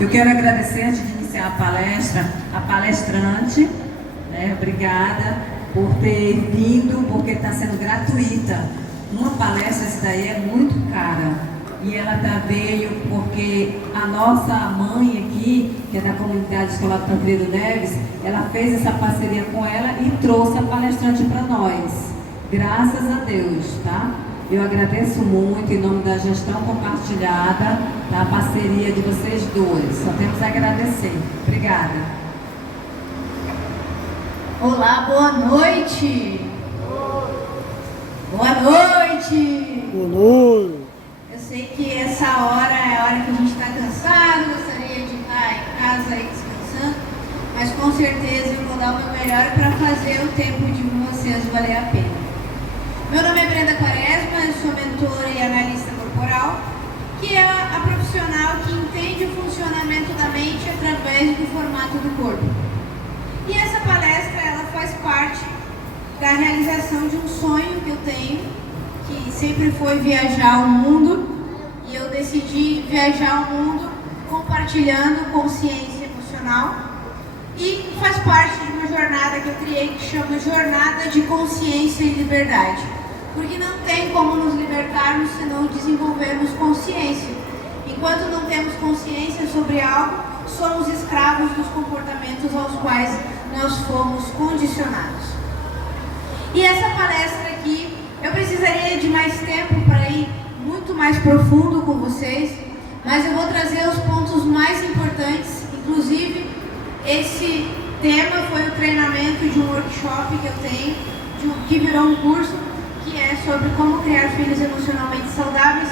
Eu quero agradecer, antes de iniciar a palestra, a palestrante, né? Obrigada por ter vindo, porque está sendo gratuita. Uma palestra, essa daí é muito cara. E ela veio porque a nossa mãe aqui, que é da comunidade escolar do Tancredo Neves, ela fez essa parceria com ela e trouxe a palestrante para nós. Graças a Deus, tá? Eu agradeço muito em nome da gestão compartilhada, da parceria de vocês dois. Só temos a agradecer. Obrigada. Olá, boa noite. Boa noite. Boa noite. Eu sei que essa hora é a hora que a gente está cansado, gostaria de estar em casa aí descansando, mas com certeza eu vou dar o meu melhor para fazer o tempo de vocês valer a pena. Meu nome é Brenda Quaresma, eu sou mentora e analista corporal, que é a profissional que entende o funcionamento da mente através do formato do corpo. E essa palestra, ela faz parte da realização de um sonho que eu tenho, que sempre foi viajar o mundo, e eu decidi viajar o mundo compartilhando consciência emocional, e faz parte de uma jornada que eu criei que chama Jornada de Consciência e Liberdade. Porque não tem como nos libertarmos se não desenvolvermos consciência. Enquanto não temos consciência sobre algo, somos escravos dos comportamentos aos quais nós fomos condicionados. E essa palestra aqui, eu precisaria de mais tempo para ir muito mais profundo com vocês, mas eu vou trazer os pontos mais importantes. Inclusive, esse tema foi o treinamento de um workshop que eu tenho, que virou um curso, que é sobre como criar filhos emocionalmente saudáveis,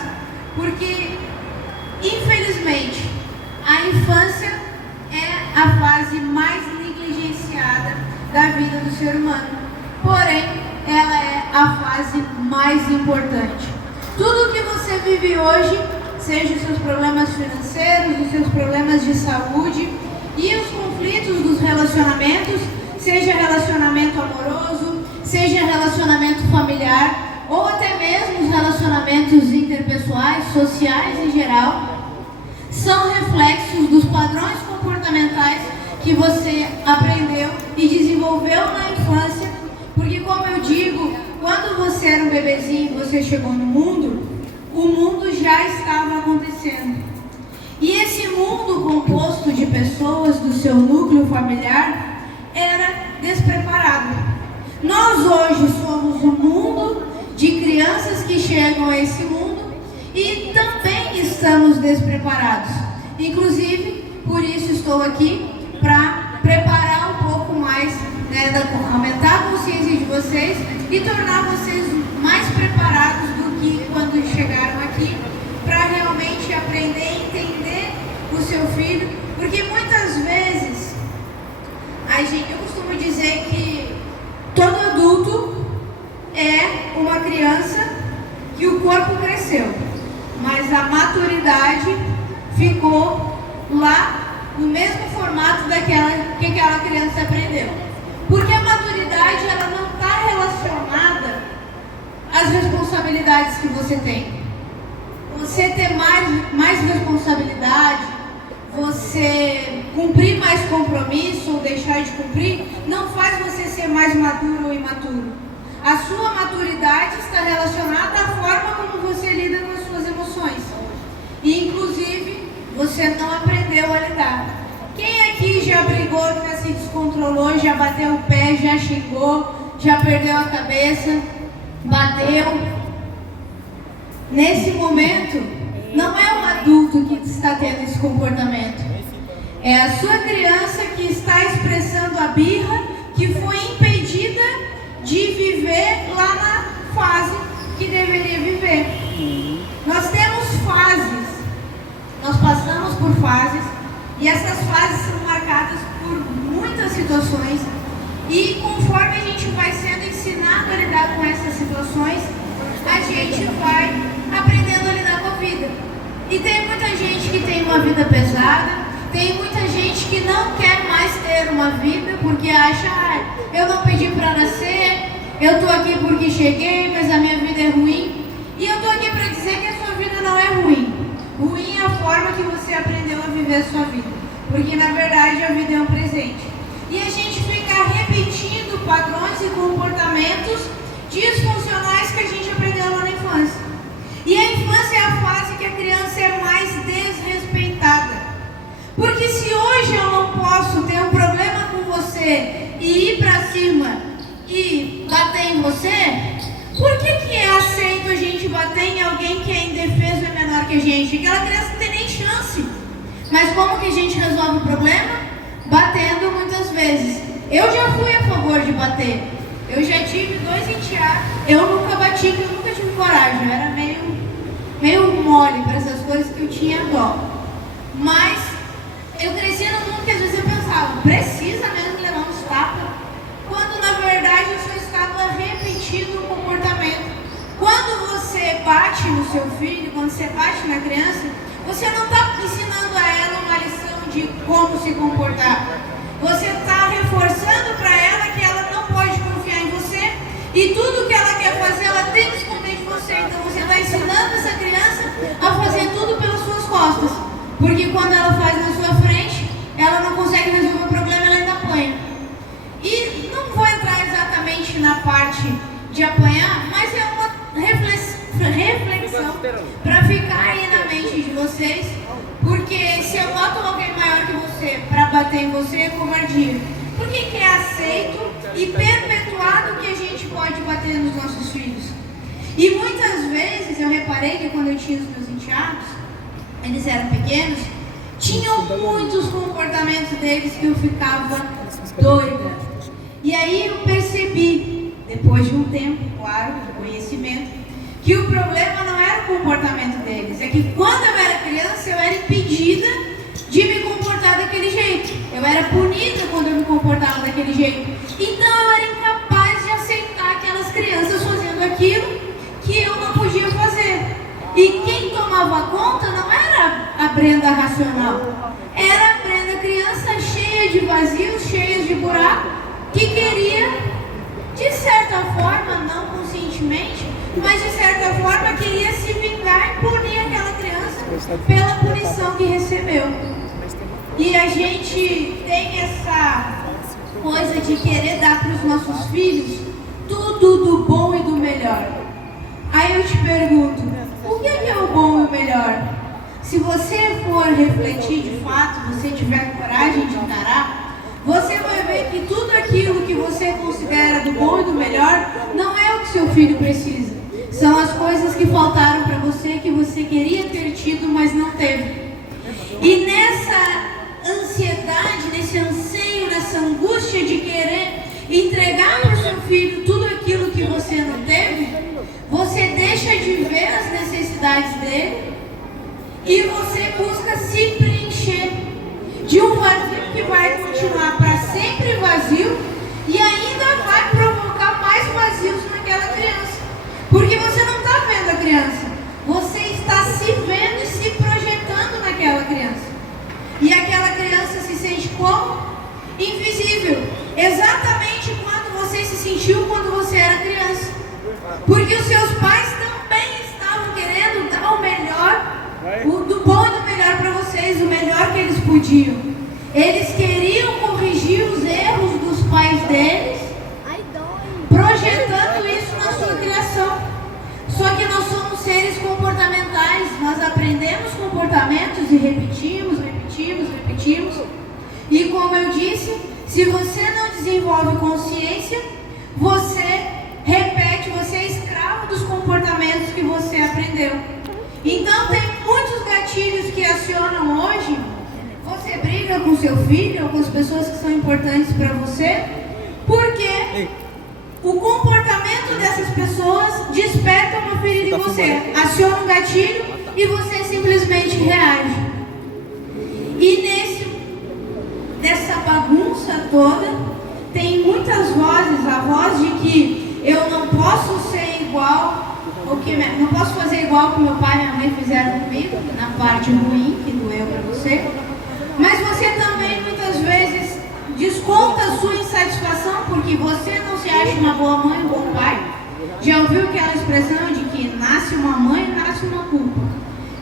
porque, infelizmente, a infância é a fase mais negligenciada da vida do ser humano. Porém, ela é a fase mais importante. Tudo que você vive hoje, seja os seus problemas financeiros, os seus problemas de saúde e os conflitos dos relacionamentos, seja relacionamento amoroso, seja relacionamento familiar, ou até mesmo os relacionamentos interpessoais, sociais em geral, são reflexos dos padrões comportamentais que você aprendeu e desenvolveu na infância, porque, como eu digo, quando você era um bebezinho e você chegou no mundo, o mundo já estava acontecendo. E esse mundo composto de pessoas do seu núcleo familiar era despreparado. Nós hoje somos um mundo de crianças que chegam a esse mundo e também estamos despreparados. Inclusive, por isso estou aqui para preparar um pouco mais, aumentar a consciência de vocês e tornar vocês mais preparados do que quando chegaram aqui, para realmente aprender e entender o seu filho, porque muitas vezes eu costumo dizer que todo adulto é uma criança que o corpo cresceu, mas a maturidade ficou lá no mesmo formato que aquela criança aprendeu. Porque a maturidade, ela não está relacionada às responsabilidades que você tem. Você ter mais responsabilidade, você cumprir mais compromisso ou deixar de cumprir, não faz você ser mais maduro ou imaturo. A sua maturidade está relacionada à forma como você lida com as suas emoções. E, inclusive, você não aprendeu a lidar. Quem aqui já brigou, já se descontrolou, já bateu o pé, já xingou, já perdeu a cabeça, bateu? Nesse momento, não é um adulto que está tendo esse comportamento. É a sua criança que está expressando a birra, que foi impedida de viver lá na fase que deveria viver. Nós temos fases, nós passamos por fases, e essas fases são marcadas por muitas situações, e conforme a gente vai sendo ensinado a lidar com essas situações, a gente vai aprendendo a lidar com a vida. E tem muita gente que tem uma vida pesada, tem muita gente que não quer mais ter uma vida porque acha, eu não pedi para nascer, eu estou aqui porque cheguei, mas a minha vida é ruim. E eu estou aqui para dizer que a sua vida não é ruim. Ruim é a forma que você aprendeu a viver viver a sua vida. Porque na verdade a vida é um presente. E a gente fica repetindo padrões e comportamentos disfuncionais que a gente aprendeu lá na infância. E a infância é a fase que a criança é mais desrespeitada. Porque se hoje eu não posso ter um problema com você e ir pra cima e bater em você, por que é aceito a gente bater em alguém que é indefeso e menor que a gente? Aquela criança não tem nem chance. Mas como que a gente resolve o problema? Batendo muitas vezes. Eu já fui a favor de bater. Eu já tive 2 enteados. Eu nunca bati, porque eu nunca tive coragem. Eu era meio mole para essas coisas que eu tinha dó. Mas eu cresci num mundo que às vezes eu pensava, precisa mesmo levar uns tapas? Quando na verdade eu só estava repetindo o comportamento. Quando você bate no seu filho, quando você bate na criança, você não está ensinando a ela uma lição de como se comportar. Você está reforçando para ela que ela não pode confiar em você e tudo que ela quer fazer, ela tem que esconder de você. Então você está ensinando essa criança a fazer tudo pelas suas costas. Porque quando ela faz na sua frente, ela não consegue resolver o problema, ela ainda apanha. E não vou entrar exatamente na parte de apanhar, mas é uma reflexão para ficar aí na mente de vocês. Porque se eu boto alguém maior que você para bater em você, é covardia. Por que é aceito e perpetuado que a gente pode bater nos nossos filhos? E muitas vezes eu reparei que quando eu tinha os meus enteados, eles eram pequenos, tinham muitos comportamentos deles que eu ficava doida. E aí eu percebi, depois de um tempo, claro, de conhecimento, que o problema não era o comportamento deles, é que quando eu era criança eu era impedida de me comportar daquele jeito. Eu era punida quando eu me comportava daquele jeito. Então eu era incapaz de aceitar aquelas crianças fazendo aquilo que eu não podia fazer. E quem tomava conta não era a Brenda racional, era a Brenda criança cheia de vazios, cheia de buraco, que queria, de certa forma, não conscientemente, mas de certa forma queria se vingar e punir aquela criança pela punição que recebeu. E a gente tem essa coisa de querer dar para os nossos filhos tudo do bom e do melhor. Aí eu te pergunto, o que é o bom e o melhor? Se você for refletir de fato, você tiver coragem de encarar, você vai ver que tudo aquilo que você considera do bom e do melhor não é o que seu filho precisa. São as coisas que faltaram para você, que você queria ter tido, mas não teve. E nessa ansiedade, nesse anseio, nessa angústia de querer entregar para o seu filho tudo aquilo que você não teve, você deixa de ver as necessidades dele e você busca se preencher de um vazio que vai continuar para sempre vazio e ainda vai provocar mais vazios naquela criança. Porque você não está vendo a criança, você está se vendo e se projetando naquela criança. E aquela criança se sente como? Invisível. Exatamente quando você se sentiu quando você era criança. Porque os seus pais também estavam querendo dar o melhor, do bom e do melhor para vocês, o melhor que eles podiam. Eles queriam corrigir os erros dos pais deles, projetando isso na sua criação. Só que nós somos seres comportamentais, nós aprendemos comportamentos e repetimos. E como eu disse, se você não desenvolve consciência, você repete, você é escravo dos comportamentos que você aprendeu. Então tem muitos gatilhos que acionam hoje. Você briga com seu filho ou com as pessoas que são importantes para você, porque o comportamento dessas pessoas desperta uma ferida em você, aciona um gatilho e você simplesmente reage. E nessa bagunça toda, tem muitas vozes, a voz de que eu não posso ser igual, não posso fazer igual que meu pai e minha mãe fizeram comigo, na parte ruim que doeu para você. Mas você também muitas vezes desconta a sua insatisfação porque você não se acha uma boa mãe, um bom pai. Já ouviu aquela expressão de que nasce uma mãe, nasce uma culpa?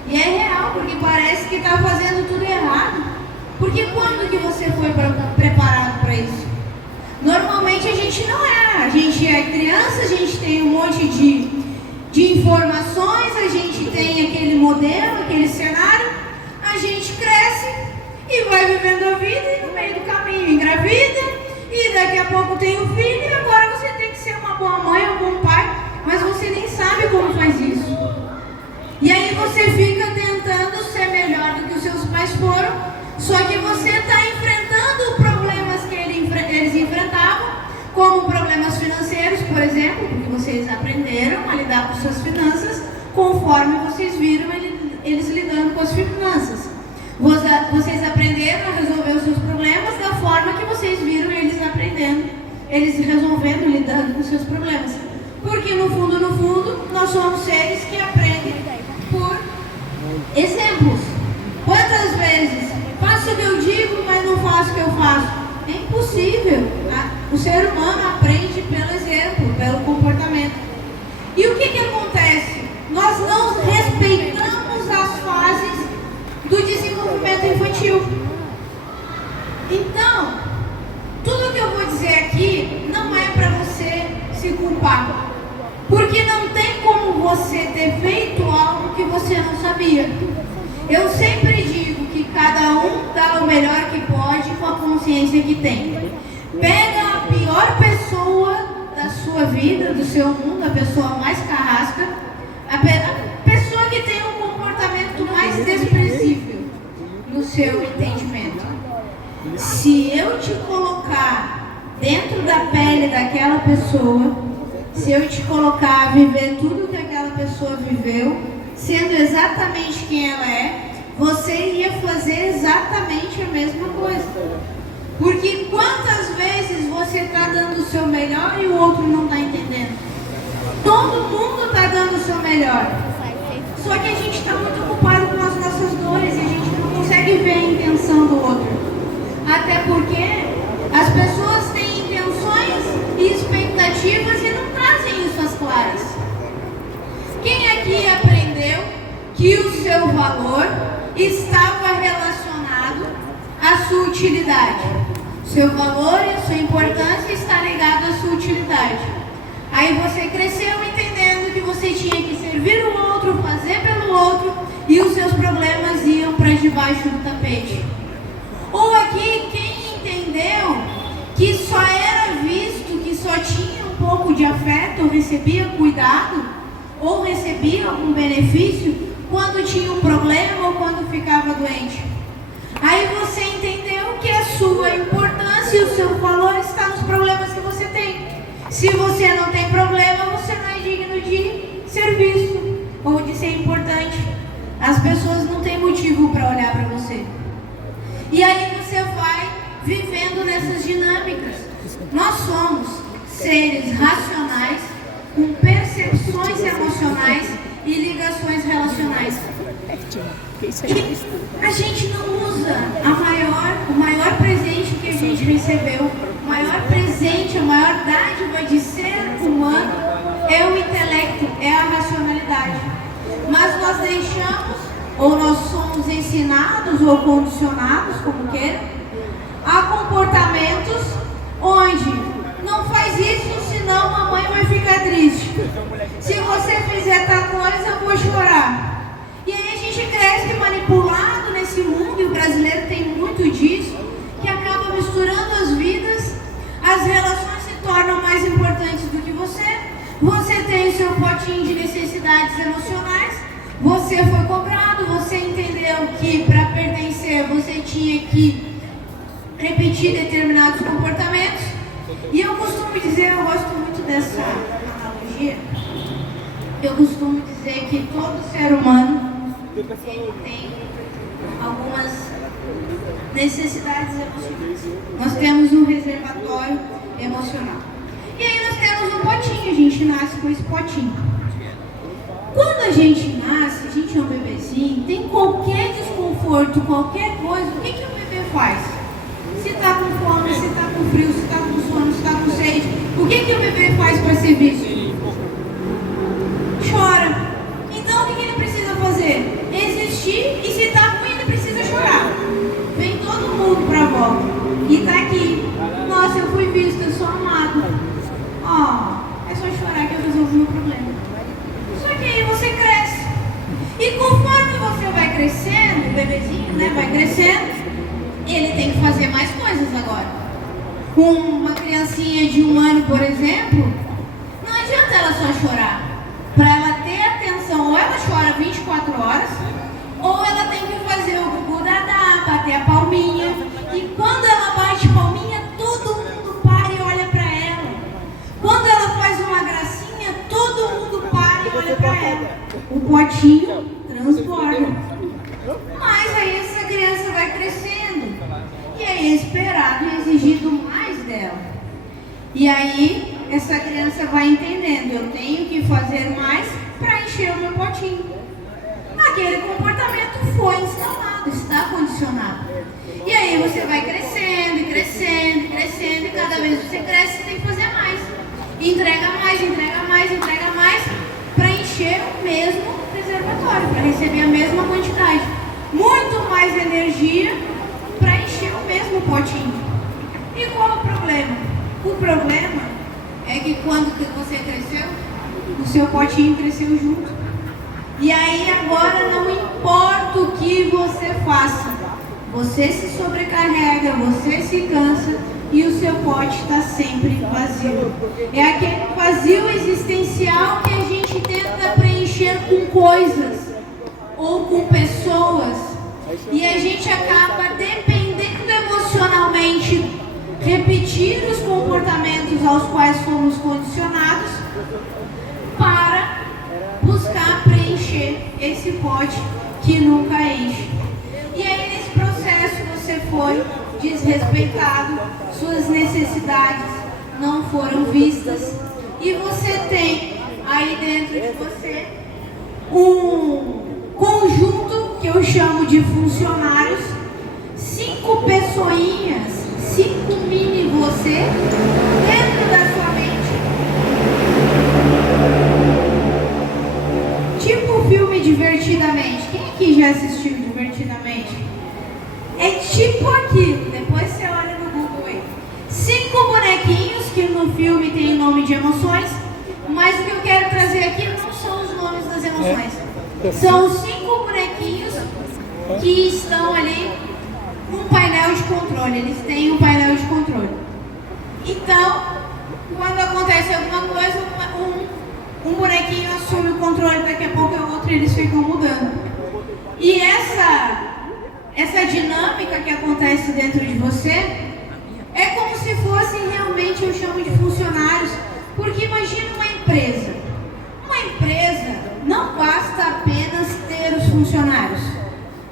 E é real, porque parece que está fazendo tudo errado. Porque quando que você foi preparado para isso? Normalmente a gente não é. A gente é criança, a gente tem um monte de informações, a gente tem aquele modelo, aquele cenário, a gente cresce e vai vivendo a vida e no meio do caminho engravida e daqui a pouco tem um filho e agora você tem que ser uma boa mãe, um bom pai, mas você nem sabe como faz isso. E aí você fica tentando ser melhor do que os seus pais foram, só que você está enfrentando problemas que eles enfrentavam, como problemas financeiros, por exemplo, porque vocês aprenderam a lidar com suas finanças conforme vocês viram eles lidando com as finanças. Vocês aprenderam a resolver os seus problemas da forma que vocês viram eles resolvendo, lidando com os seus problemas. Porque no fundo, nós somos seres que aprendem por exemplos. Quantas vezes faço o que eu digo, mas não faço o que eu faço? É impossível. O ser humano aprende pelo exemplo, pelo comportamento. E o que acontece? Nós não respeitamos as fases do desenvolvimento infantil. Então, tudo que eu vou dizer aqui não é para você se culpar. Porque não tem como você ter feito algo que você não sabia. Eu sempre digo que cada um dá o melhor que pode com a consciência que tem. Pega a pior pessoa da sua vida, do seu mundo, a pessoa mais carrasca, a pessoa que tem um comportamento mais desprezível no seu entendimento. Se eu te colocar dentro da pele daquela pessoa, se eu te colocar a viver tudo que aquela pessoa viveu, sendo exatamente quem ela é, você ia fazer exatamente a mesma coisa. Porque quantas vezes você está dando o seu melhor e o outro não está entendendo? Todo mundo está dando o seu melhor. Só que a gente está muito ocupado com as nossas dores e a gente não consegue ver a intenção do outro. Até porque as pessoas têm intenções e expectativas e não trazem isso às claras. Quem aqui aprendeu que o seu valor estava relacionado à sua utilidade? Seu valor e a sua importância está ligado à sua utilidade. Aí você cresceu entendendo que você tinha que servir o outro, fazer pelo outro, e os seus problemas iam para debaixo do tapete. Ou aqui, quem entendeu que só era visto, que só tinha um pouco de afeto, ou recebia cuidado, ou recebia algum benefício quando tinha um problema ou quando ficava doente. Aí você entendeu que a sua importância e o seu valor está nos problemas que você tem. Se você não tem problema, você não é digno de ser visto ou de ser importante. As pessoas não têm motivo para olhar para você. E aí você vai vivendo nessas dinâmicas. Nós somos seres racionais com percepções emocionais e ligações relacionais. E a gente não usa o maior presente que a gente recebeu, o maior presente, a maior dádiva de ser humano é o intelecto, é a racionalidade. Mas nós deixamos, ou nós somos ensinados ou condicionados, como queira, a comportamentos onde não faz isso, senão a mãe vai ficar triste. Se você fizer tal coisa, eu vou chorar. E aí a gente cresce manipulado nesse mundo, e o brasileiro tem muito disso, que acaba misturando as vidas, as relações se tornam mais importantes do que você. Você tem o seu potinho de necessidades emocionais, você foi cobrado, você entendeu que para pertencer você tinha que repetir determinados comportamentos. E eu costumo dizer, eu gosto muito dessa analogia, eu costumo dizer que todo ser humano tem algumas necessidades emocionais. Nós temos um reservatório emocional. E aí nós temos um potinho, a gente nasce com esse potinho. Quando a gente nasce, a gente é um bebezinho, tem qualquer desconforto, qualquer coisa, o que o bebê faz? Se está com fome, se está com frio, se está com sono, se está com sede, o que o bebê faz para ser visto? Chora. Então o que ele precisa fazer? Existir, e se está ruim ele precisa chorar. Vem todo crescendo, o bebezinho, né, vai crescendo, ele tem que fazer mais coisas agora. Com uma criancinha de 1 ano, por exemplo, não adianta ela só chorar. Para ela ter atenção, ou ela chora 24 horas, ou ela tem que fazer o gugu dadá, bater a palminha. E quando ela bate palminha, todo mundo para e olha para ela. Quando ela faz uma gracinha, todo mundo para e olha para ela. O potinho transborda. Mas aí essa criança vai crescendo. E aí é esperado e exigido mais dela. E aí essa criança vai entendendo, eu tenho que fazer mais para encher o meu potinho. Aquele comportamento foi instalado, está condicionado. E aí você vai crescendo, e crescendo, e crescendo, e cada vez que você cresce, você tem que fazer mais. Entrega mais, entrega mais, entrega mais, para encher o mesmo reservatório, para receber a mesma quantidade. Muito mais energia para encher o mesmo potinho. E qual é o problema? O problema é que quando você cresceu, o seu potinho cresceu junto. E aí agora não importa o que você faça, você se sobrecarrega, você se cansa e o seu pote está sempre vazio. É aquele vazio existencial que a gente tenta preencher com coisas ou com pessoas e a gente acaba dependendo emocionalmente, repetir os comportamentos aos quais fomos condicionados para buscar preencher esse pote que nunca enche. E aí nesse processo você foi desrespeitado, suas necessidades não foram vistas e você tem aí dentro de você um conjunto que eu chamo de funcionários, 5 pessoinhas, 5 mini você dentro da sua mente. Tipo o filme Divertidamente. Quem aqui já assistiu Divertidamente? É tipo aquilo. Depois você olha no Google aí. 5 bonequinhos que no filme tem nome de emoções, mas o que eu quero trazer aqui não são os nomes das emoções. São 5 bonequinhos que estão ali num painel de controle. Eles têm um painel de controle. Então, quando acontece alguma coisa, um bonequinho assume o controle, daqui a pouco é o outro e eles ficam mudando. E essa dinâmica que acontece dentro de você é como se fosse realmente, eu chamo de funcionários, porque imagina uma empresa. Uma empresa não basta apenas ter os funcionários.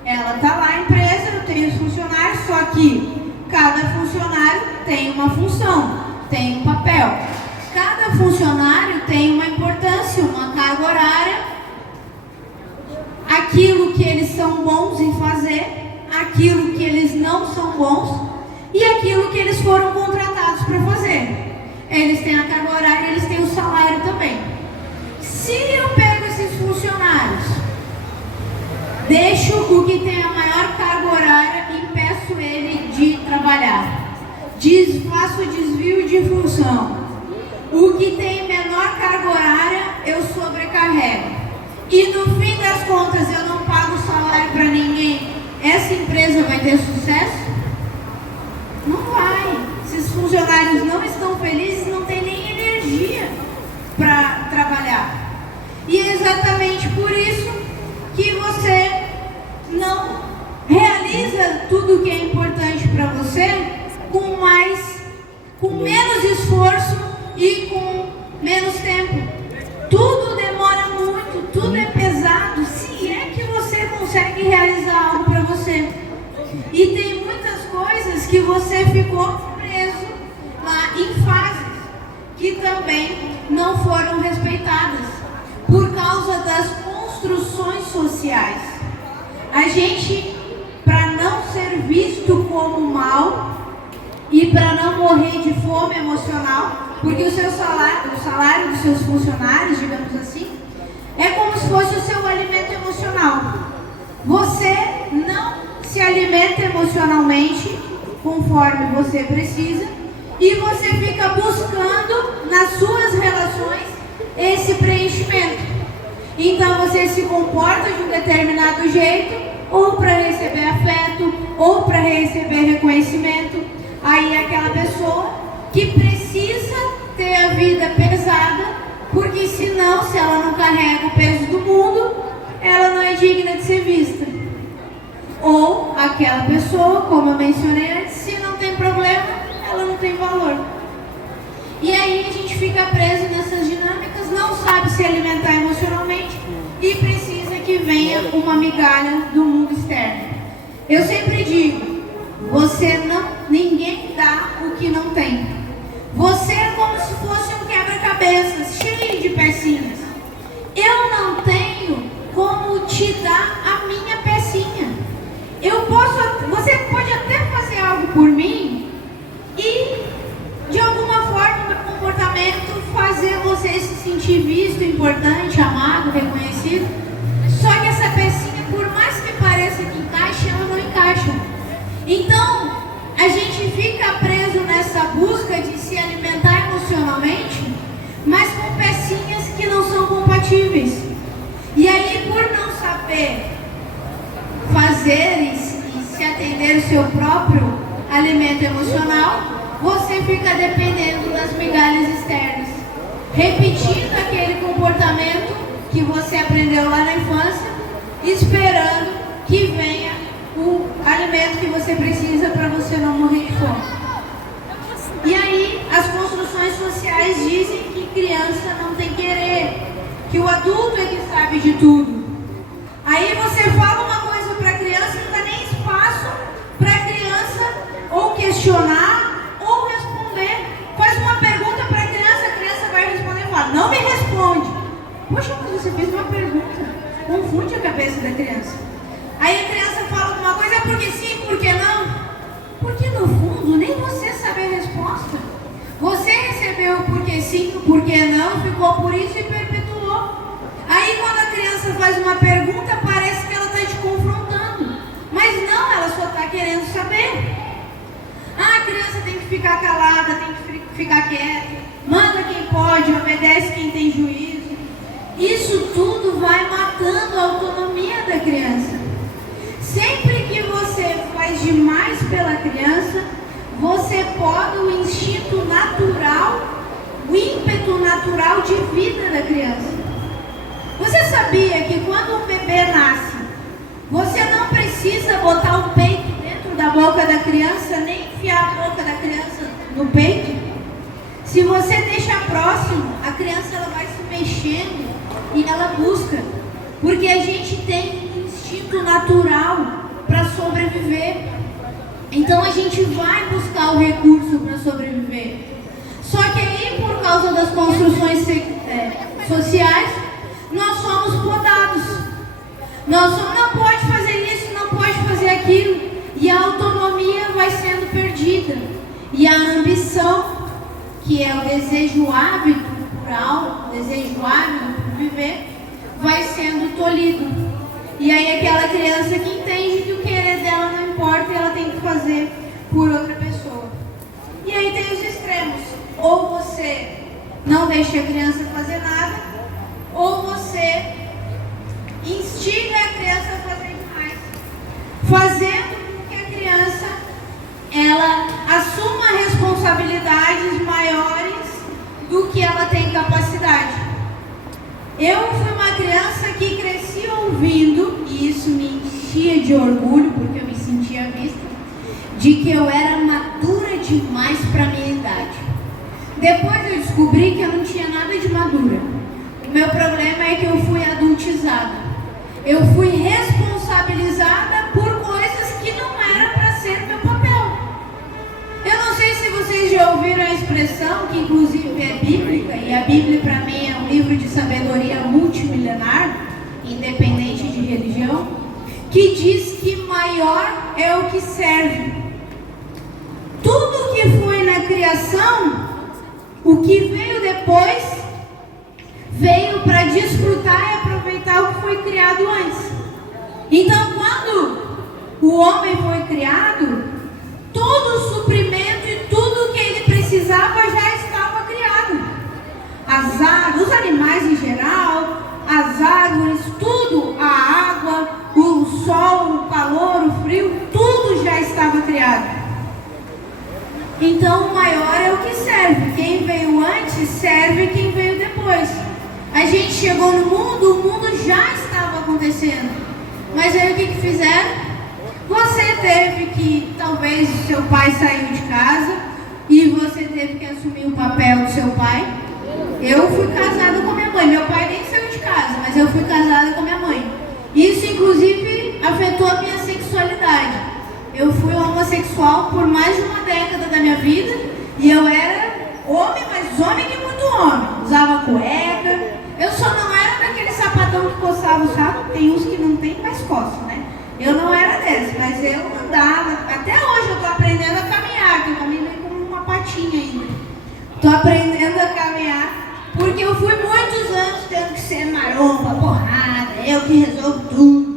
Ela está lá, a empresa, eu tenho os funcionários, só que cada funcionário tem uma função, tem um papel. Cada funcionário tem uma importância, uma carga horária, aquilo que eles são bons em fazer, aquilo que eles não são bons e aquilo que eles foram contratados para fazer. Eles têm a carga horária, eles têm o salário também. Se eu pego esses funcionários, deixo o que tem a maior carga horária e impeço ele de trabalhar, faço desvio de função. O que tem menor carga horária, eu sobrecarrego. E no fim das contas, eu não pago salário para ninguém. Essa empresa vai ter sucesso? Não vai. Se os funcionários não estão felizes, não tem nem energia para trabalhar. E é exatamente por isso que você não realiza tudo o que é importante para você com menos esforço e com menos tempo. Tudo demora muito, tudo é pesado, se é que você consegue realizar algo para você. E tem muitas coisas que você ficou preso lá em fases que também não foram respeitadas por causa das construções sociais. A gente, para não ser visto como mal e para não morrer de fome emocional, porque o salário dos seus funcionários, digamos assim, é como se fosse o seu alimento emocional. Você não se alimenta emocionalmente conforme você precisa e você fica buscando nas suas relações esse preenchimento. Então você se comporta de um determinado jeito ou para receber afeto, ou para receber reconhecimento. Aí é aquela pessoa que precisa ter a vida pesada, porque senão, se ela não carrega o peso do mundo, ela não é digna de ser vista. Ou aquela pessoa, como eu mencionei antes, se não tem problema, ela não tem valor. E aí a gente fica preso nessas dinâmicas, não sabe se alimentar emocionalmente e precisa que venha uma migalha do mundo externo. Eu sempre digo, ninguém dá o que não tem. Você é como se fosse um quebra-cabeças, cheio de pecinhas. Eu não tenho como te dar a minha pecinha. Você pode até fazer algo por mim e, de alguma forma, meu comportamento fazer você se sentir visto, importante, amado, reconhecido. Só que essa pecinha, por mais que pareça que encaixe, ela não encaixa. Então, a gente fica preso nessa busca de se alimentar emocionalmente, mas com pecinhas que não são compatíveis. E aí, por não saber fazer e se atender ao seu próprio alimento emocional, você fica dependendo das migalhas externas, repetindo aquele comportamento que você aprendeu lá na infância, esperando que venha o alimento que você precisa para você não morrer de fome. E aí, as construções sociais dizem que criança não tem querer, que o adulto é que sabe de tudo. Aí você fala uma coisa para a criança, não dá nem espaço para a criança ou questionar ou responder. Faz uma pergunta para a criança vai responder e fala, não me responde. Poxa, mas você fez uma pergunta. Confunde a cabeça da criança. Aí a criança fala alguma coisa, é porque sim, por que não? Porque no fundo, nem você sabe a resposta. Você recebeu o porquê sim, o porquê não, ficou por isso e perpetuou. Aí quando a criança faz uma pergunta, parece que ela está te confrontando. Mas não, ela só está querendo saber. Ah, a criança tem que ficar calada, tem que ficar quieta. Manda quem pode, obedece quem tem juízo. Isso tudo vai matando a autonomia da criança. Sempre que você faz demais pela criança, você poda o instinto natural, o ímpeto natural de vida da criança. Você sabia que quando um bebê nasce, você não precisa botar o peito dentro da boca da criança, nem enfiar a boca da criança no peito? Se você deixa próximo, a criança ela vai se mexendo e ela busca. Porque a gente tem um instinto natural para sobreviver. Então a gente vai buscar o recurso para sobreviver. Só que aí, por causa das construções sociais, nós somos podados. Não pode fazer isso, não pode fazer aquilo. E a autonomia vai sendo perdida. E a ambição, que é o desejo ávido por algo, o desejo ávido por viver, vai sendo tolhido. E aí aquela criança que entende que o querer dela não importa e ela tem que fazer por outra pessoa. E aí tem os extremos. Ou você não deixa a criança fazer nada, ou você instiga a criança a fazer demais, fazendo com que a criança ela assuma responsabilidades maiores do que ela tem capacidade. Eu fui uma criança que cresci ouvindo, e isso me enchia de orgulho, porque eu me sentia vista, de que eu era madura demais para a minha idade. Depois eu descobri que eu não tinha nada de madura. O meu problema é que eu fui adultizada. Eu fui responsabilizada por coisas que não era para ser meu papel. Eu não sei se vocês já ouviram a expressão, que inclusive é bíblica, e a Bíblia para mim é um livro de sabedoria multimilenar, independente de religião, que diz que maior é o que serve. Tudo que foi na criação, o que veio depois, veio para desfrutar e aproveitar o que foi criado antes. Então, quando o homem foi criado, todo o suprimento e tudo que ele precisava já estava criado. Os animais em geral, as árvores, tudo, a água, o sol, Então o maior é o que serve. Quem veio antes serve quem veio depois. A gente chegou no mundo, o mundo já estava acontecendo. Mas aí o que fizeram? Você teve que, talvez seu pai saiu de casa e você teve que assumir o papel do seu pai. Eu fui casada com minha mãe. Meu pai nem saiu de casa, mas eu fui casada com minha mãe. Isso inclusive afetou a minha sexualidade. Eu fui homossexual por mais de uma década da minha vida e eu era homem, mas homem que muito homem. Usava cueca. Eu só não era daquele sapatão que coçava o saco. Tem uns que não tem, mas coça, né? Eu não era desse, mas eu andava. Até hoje eu tô aprendendo a caminhar, que eu caminhei com uma patinha ainda. Tô aprendendo a caminhar, porque eu fui muitos anos tendo que ser maromba, porrada, eu que resolvo tudo.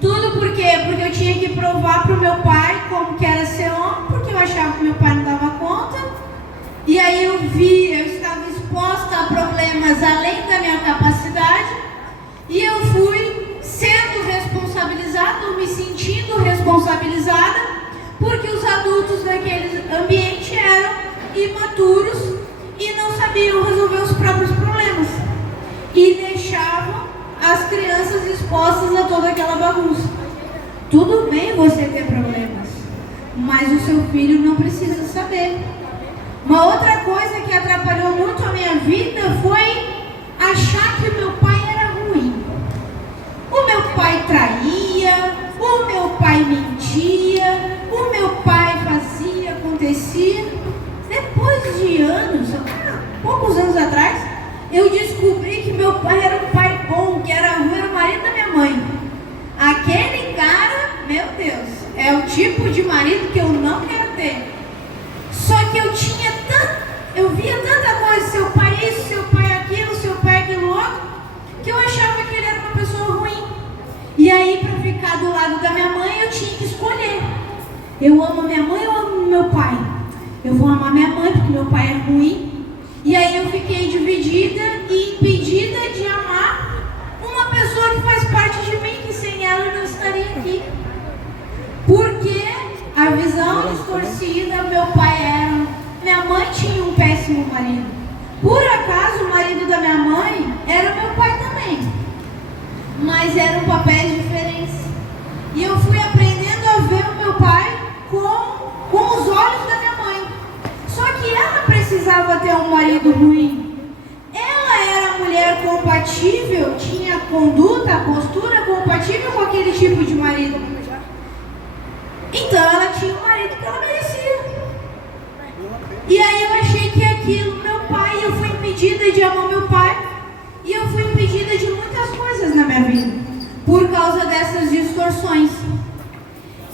Tudo por quê? Porque eu tinha que provar pro meu pai como que era ser homem, porque eu achava que meu pai não dava conta. E aí eu estava exposta a problemas além da minha capacidade, e eu fui sendo responsabilizada, ou me sentindo responsabilizada, porque os adultos daquele ambiente eram imaturos e não sabiam resolver os próprios problemas. E deixavam as crianças expostas a toda aquela bagunça. Tudo bem você ter problemas, mas o seu filho não precisa saber. Uma outra coisa que atrapalhou muito a minha vida foi achar que o meu pai era ruim. O meu pai traía, o meu pai mentia, o meu pai fazia, acontecia. Depois de anos, poucos anos atrás, eu descobri que meu pai era um pai bom, que era o marido da minha mãe. Aquele cara, meu Deus, é o tipo de marido que eu não quero ter. Só que eu via tanta coisa, seu pai isso, seu pai aquilo, seu pai aquilo outro, que eu achava que ele era uma pessoa ruim. E aí, para ficar do lado da minha mãe, eu tinha que escolher. Eu amo minha mãe ou amo meu pai? Eu vou amar minha mãe porque meu pai é ruim. E aí eu fiquei dividida e impedida de amar uma pessoa que faz parte de mim, que sem ela eu não estaria aqui. Porque a visão distorcida, meu pai era... Minha mãe tinha um péssimo marido. Por acaso o marido da minha mãe era meu pai também. Mas eram papéis diferentes. E eu fui aprendendo a ver o meu pai com os olhos da minha mãe. Só que ela precisava ter um marido ruim. Ela era a mulher compatível, tinha conduta, postura compatível com aquele tipo de marido. Então ela tinha o marido que ela merecia. E aí eu achei que aquilo, meu pai, eu fui impedida de amar meu pai. E eu fui impedida de muitas coisas na minha vida, por causa dessas distorções.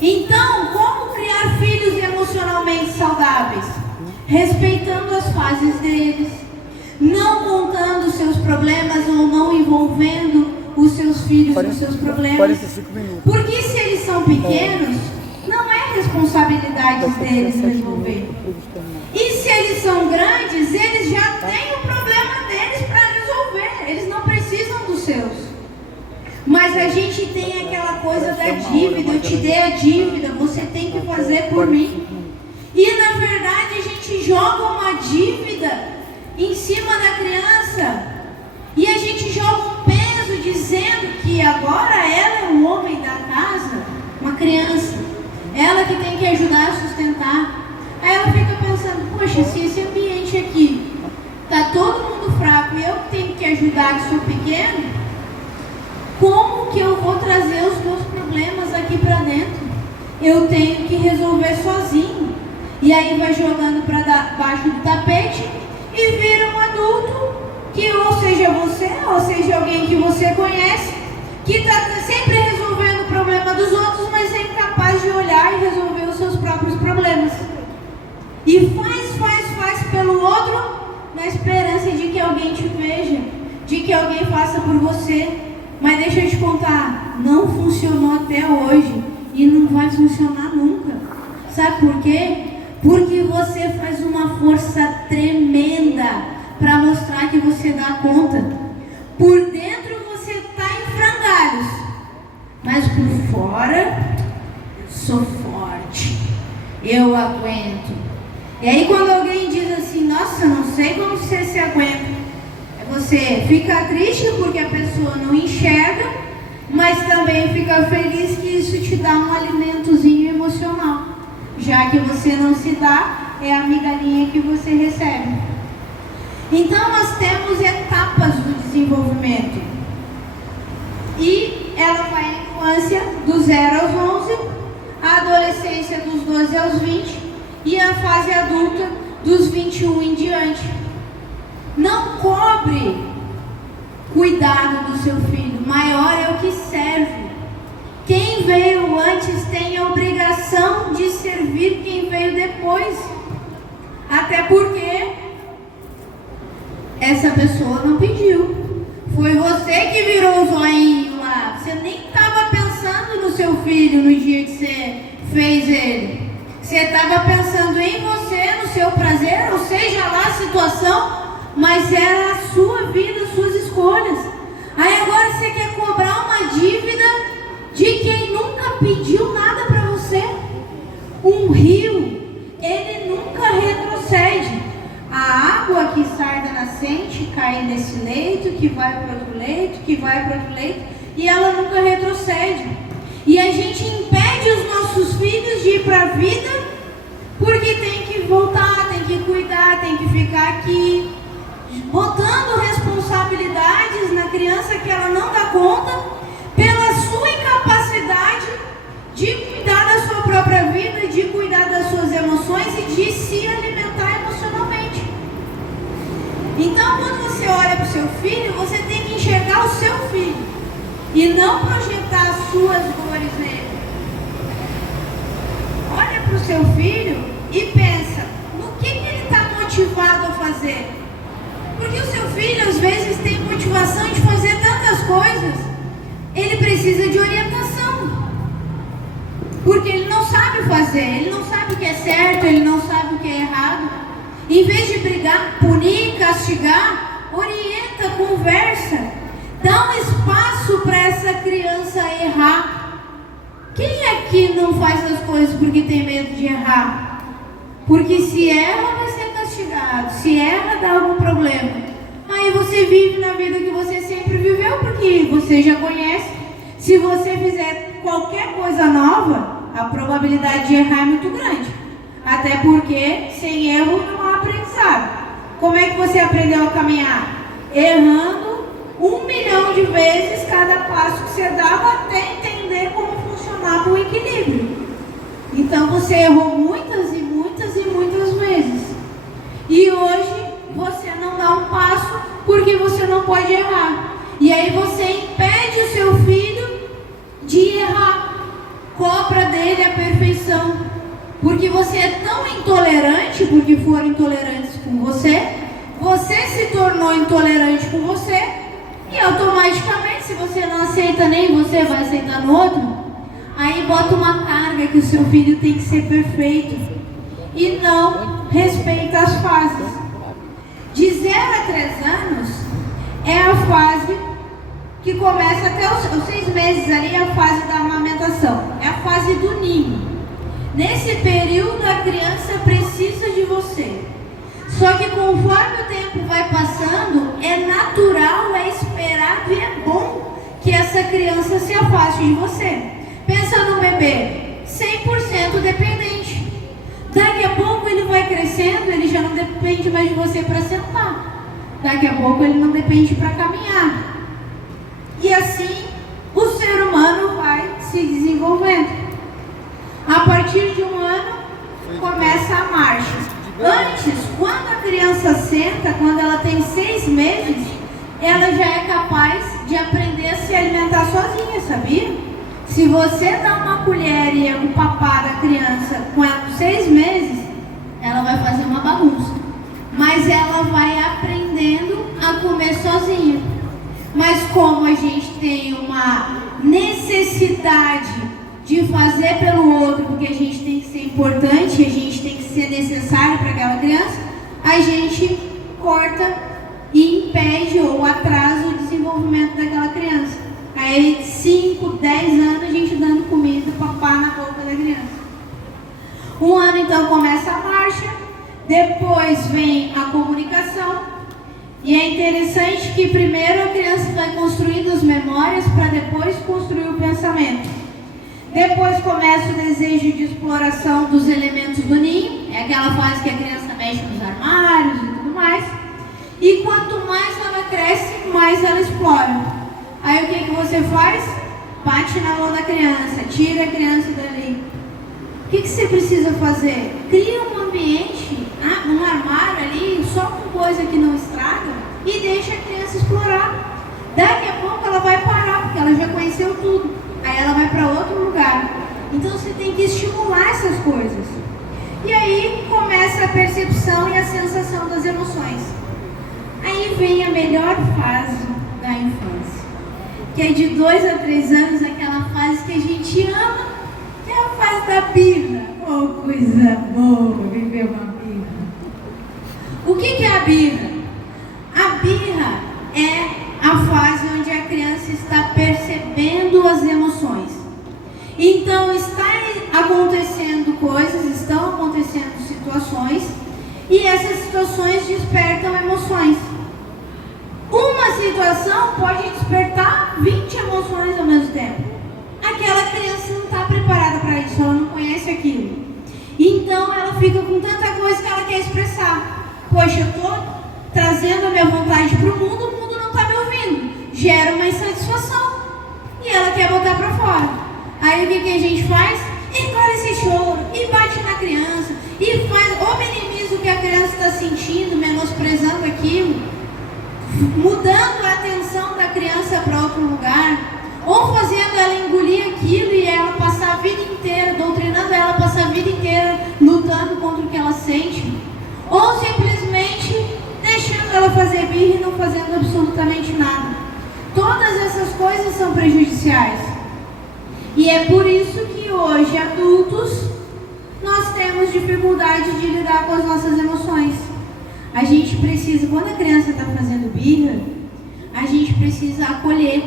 Então, como criar filhos emocionalmente saudáveis? Respeitando as fases deles, não contando os seus problemas ou não envolvendo os seus filhos nos seus problemas. Porque se eles são pequenos, não é responsabilidade deles resolver. E se eles são grandes, eles já têm o problema deles para resolver. Eles não precisam dos seus. Mas a gente tem aquela coisa da dívida. Eu te dei a dívida, você tem que fazer por mim. E na verdade a gente joga uma dívida em cima da criança. E a gente joga um peso dizendo que agora ela é o homem da casa, uma criança. Ela que tem que ajudar a sustentar. Aí ela fica pensando, poxa, se esse ambiente aqui tá todo mundo fraco e eu que tenho que ajudar que sou pequeno, como que eu vou trazer os meus problemas aqui para dentro? Eu tenho que resolver sozinho. E aí vai jogando para baixo do tapete e vira um adulto que ou seja você, ou seja alguém que você conhece, que está sempre resolvendo o problema dos outros, mas é incapaz de olhar e resolver os seus próprios problemas. E faz pelo outro, na esperança de que alguém te veja, de que alguém faça por você. Mas deixa eu te contar, não funcionou até hoje e não vai funcionar nunca. Sabe por quê? Porque você faz uma força tremenda para mostrar que você dá conta. Por dentro você está em frangalhos, mas por fora eu sou forte. eu aguento. E aí quando alguém diz assim, nossa, não sei como você se aguenta, você fica triste porque a pessoa não enxerga, mas também fica feliz que isso te dá um alimentozinho emocional. Já que você não se dá, é a migalhinha que você recebe. Então nós temos etapas do desenvolvimento. E ela vai à infância do 0 aos 11, a adolescência dos 12 aos 20 e a fase adulta dos 21 em diante. Não cobre cuidado do seu filho, maior é o que serve. Quem veio antes tem a obrigação de servir quem veio depois. Até porque essa pessoa não pediu. Foi você que virou o zoinho lá. Você nem estava pensando no seu filho no dia que você fez ele. Você estava pensando em você, no seu prazer, ou seja lá a situação, mas era a sua vida, suas escolhas. Aí agora você quer cobrar uma dívida de quem nunca pediu nada para você. Um rio, ele nunca retrocede. A água que sai da nascente cai nesse leito, que vai para outro leito, que vai para outro leito, e ela nunca retrocede. E a gente impede os nossos filhos de ir para a vida porque tem que voltar, tem que cuidar, tem que ficar aqui, botando responsabilidades na criança que ela não dá conta pela sua incapacidade de cuidar da sua própria vida, de cuidar das suas emoções e de se alimentar emocionalmente. Então, quando você olha para o seu filho, você tem que enxergar o seu filho e não projetar as suas dores nele. Olha para o seu filho e pensa no que ele está motivado a fazer. Porque o seu filho às vezes tem motivação de fazer tantas coisas, ele precisa de orientação. Porque ele não sabe fazer, ele não sabe o que é certo, ele não sabe o que é errado. Em vez de brigar, punir, castigar, orienta, conversa, dá um espaço para essa criança errar. Quem é que não faz as coisas porque tem medo de errar? Porque se erra vai ser castigado, se erra dá algum problema. Aí você vive na vida que você sempre viveu, porque você já conhece. Se você fizer qualquer coisa nova, a probabilidade de errar é muito grande. Até porque sem erro não há aprendizado. Como é que você aprendeu a caminhar? Errando 1 milhão de vezes cada passo que você dava até entender como funcionava o equilíbrio. Então você errou muitas e muitas e muitas vezes. E hoje você não dá um passo porque você não pode errar. E aí você impede o seu filho de errar. Cobra dele a perfeição. Porque você é tão intolerante, porque foram intolerantes com você, você se tornou intolerante com você, e automaticamente, se você não aceita nem você, vai aceitar no outro, aí bota uma carga que o seu filho tem que ser perfeito, e não respeita as fases. De 0 a 3 anos, é a fase que começa até os 6 meses ali, é a fase da amamentação, é a fase do ninho. Nesse período a criança precisa de você. Só que conforme o tempo vai passando, é natural, é esperado e é bom que essa criança se afaste de você. Pensa no bebê, 100% dependente. Daqui a pouco ele vai crescendo, ele já não depende mais de você para sentar. Daqui a pouco ele não depende para caminhar. E assim o ser humano vai se desenvolvendo. A partir de 1 ano, começa a marcha. Antes, quando a criança senta, quando ela tem 6 meses, ela já é capaz de aprender a se alimentar sozinha, sabia? Se você dá uma colher e o papá da criança com 6 meses, ela vai fazer uma bagunça. Mas ela vai aprendendo a comer sozinha. Mas como a gente tem uma necessidade de fazer pelo outro, porque a gente tem que ser importante, a gente tem que ser necessário para aquela criança, a gente corta e impede ou atrasa o desenvolvimento daquela criança. Aí 5, 10 anos a gente dando comida, papá na boca da criança. Um ano então começa a marcha, depois vem a comunicação, e é interessante que primeiro a criança vai construindo as memórias para depois construir o pensamento. Depois começa o desejo de exploração dos elementos do ninho, é aquela fase que a criança mexe nos armários e tudo mais. E quanto mais ela cresce, mais ela explora. Aí o que você faz? Bate na mão da criança, tira a criança dali. O que você precisa fazer? Cria um ambiente, um armário ali, só com coisa que não estraga, e deixa a criança explorar. Daqui a pouco ela vai parar, porque ela já conheceu tudo. Aí ela vai para outro lugar. Então você tem que estimular essas coisas. E aí começa a percepção e a sensação das emoções. Aí vem a melhor fase da infância, que é de 2 a 3 anos, aquela fase que a gente ama, que é a fase da birra. Oh, coisa boa, viver uma birra. O que é a birra? A birra é a fase onde a criança está percebendo as emoções. Então está acontecendo coisas, estão acontecendo situações, e essas situações despertam emoções. Uma situação pode despertar 20 emoções ao mesmo tempo. Aquela criança não está preparada para isso, ela não conhece aquilo. Então ela fica com tanta coisa que ela quer expressar. Poxa, eu estou trazendo a minha vontade para o mundo não está me ouvindo. Gera uma insatisfação. E ela quer botar para fora. Aí o que a gente faz? Engole esse choro, e bate na criança, e faz, ou minimiza o que a criança está sentindo, menosprezando aquilo, mudando a atenção da criança para outro lugar, ou fazendo ela engolir aquilo e ela passar a vida inteira, doutrinando ela, passar a vida inteira lutando contra o que ela sente, ou simplesmente deixando ela fazer birra e não fazendo absolutamente nada. Todas essas coisas são prejudiciais. E é por isso que hoje, adultos, nós temos dificuldade de lidar com as nossas emoções. A gente precisa, quando a criança está fazendo birra, a gente precisa acolher,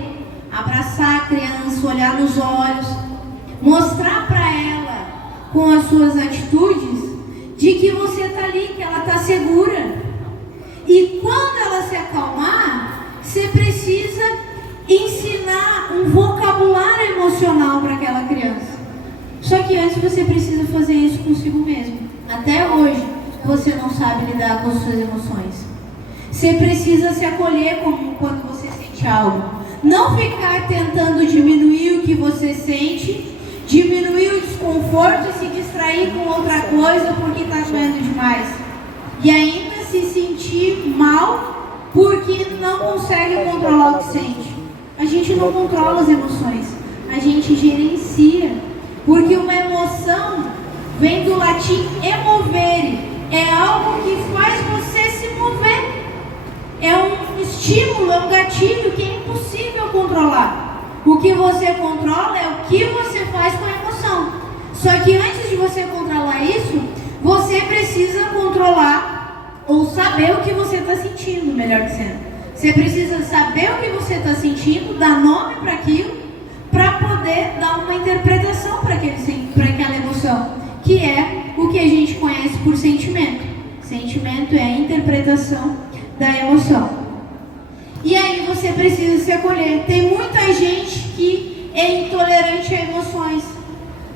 abraçar a criança, olhar nos olhos, mostrar para ela, com as suas atitudes, de que você está ali, que ela está segura. E quando ela se acalmar, você precisa ensinar um vocabulário emocional para aquela criança. Só que antes você precisa fazer isso consigo mesmo. Até hoje, você não sabe lidar com as suas emoções. Você precisa se acolher como quando você sente algo. Não ficar tentando diminuir o que você sente, diminuir o desconforto e se distrair com outra coisa porque está doendo demais. E ainda se sentir mal porque não consegue controlar o que sente. A gente não controla as emoções, a gente gerencia. Porque uma emoção vem do latim emovere, é algo que faz você se mover. É um estímulo, é um gatilho que é impossível controlar. O que você controla é o que você faz com a emoção. Só que antes de você controlar isso, você precisa controlar ou saber o que você está sentindo, melhor dizendo. Você precisa saber o que você está sentindo, dar nome para aquilo, para poder dar uma interpretação para aquela emoção, que é o que a gente conhece por sentimento. Sentimento é a interpretação da emoção. E aí você precisa se acolher. Tem muita gente que é intolerante a emoções.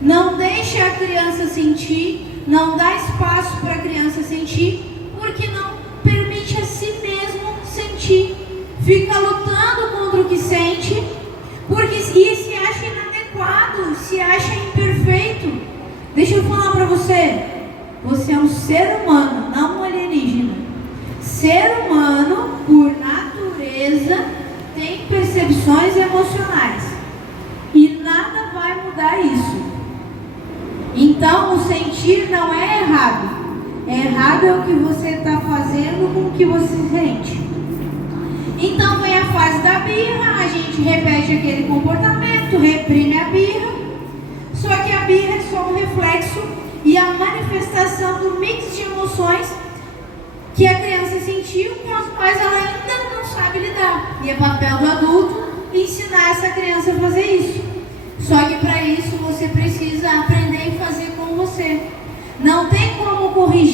Não deixa a criança sentir, não dá espaço para a criança sentir, porque não permite a si mesmo sentir. Fica lutando contra o que sente, e se acha inadequado, se acha imperfeito. Deixa eu falar para você. Você é um ser humano, não um alienígena. Ser humano, por natureza, tem percepções emocionais. E nada vai mudar isso. Então, o sentir não é errado. Errado é o que você está fazendo com o que você sente. Então, vem a fase da birra, a gente repete aquele comportamento, reprime a birra. Só que a birra é só um reflexo e a manifestação do mix de emoções que a criança sentiu, com as quais ela ainda não sabe lidar. E é papel do adulto ensinar essa criança a fazer isso. Só que para isso você precisa aprender e fazer com você.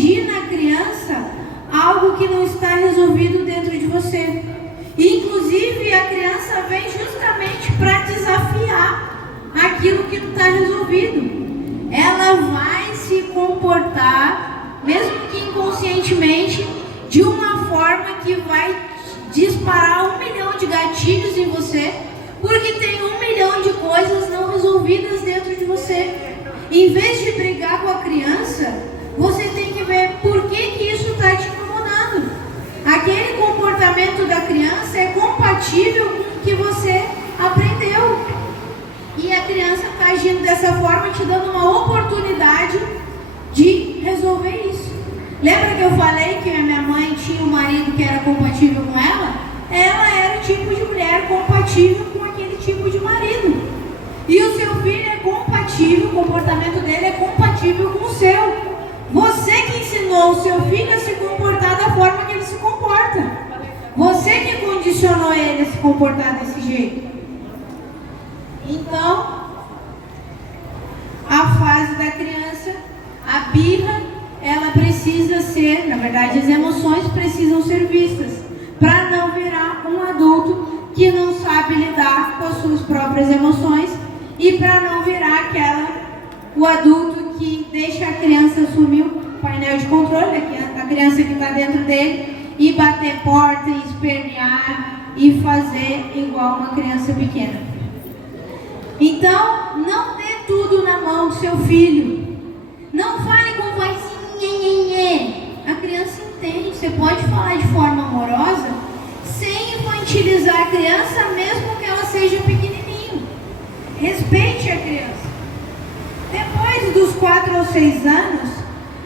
pedir na criança algo que não está resolvido dentro de você. E, inclusive, a criança vem justamente para desafiar aquilo que não está resolvido. Ela vai se comportar, mesmo que inconscientemente, de uma forma que vai disparar 1 milhão de gatilhos em você, porque tem 1 milhão de coisas não resolvidas dentro de você. Em vez de brigar com a criança, você tem que ver por que isso está te incomodando. Aquele comportamento da criança é compatível com o que você aprendeu. E a criança está agindo dessa forma, te dando uma oportunidade de resolver isso. Lembra que eu falei que a minha mãe tinha um marido que era compatível com ela? Ela era o tipo de mulher compatível com aquele tipo de marido. E o seu filho é compatível, o comportamento dele é compatível com o seu. Você que ensinou o seu filho a se comportar da forma que ele se comporta. Você que condicionou ele a se comportar desse jeito. Então, a fase da criança, a birra, ela precisa ser, na verdade, as emoções precisam ser vistas, para não virar um adulto que não sabe lidar com as suas próprias emoções e para não virar o adulto que deixa a criança assumir o painel de controle, a criança que está dentro dele, e bater porta, e espernear e fazer igual uma criança pequena. Então, não dê tudo na mão do seu filho. Não fale com vozinha. A criança entende. Você pode falar de forma amorosa, sem infantilizar a criança, mesmo que ela seja pequenininho. Respeite a criança. Depois dos 4 ou 6 anos,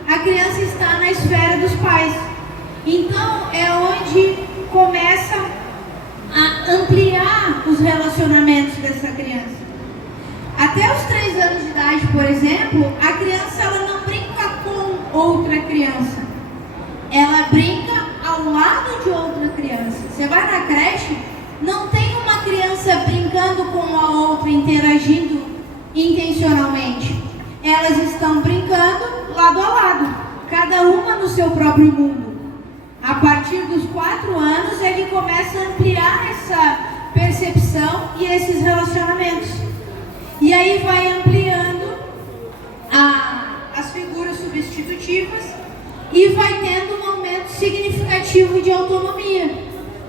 a criança está na esfera dos pais. Então, é onde começa a ampliar os relacionamentos dessa criança. Até os 3 anos de idade, por exemplo, a criança ela não brinca com outra criança. Ela brinca ao lado de outra criança. Você vai na creche, não tem uma criança brincando com a outra, interagindo intencionalmente. Elas estão brincando lado a lado, cada uma no seu próprio mundo. A partir dos 4 anos é que começa a ampliar essa percepção e esses relacionamentos. E aí vai ampliando as figuras substitutivas e vai tendo um aumento significativo de autonomia.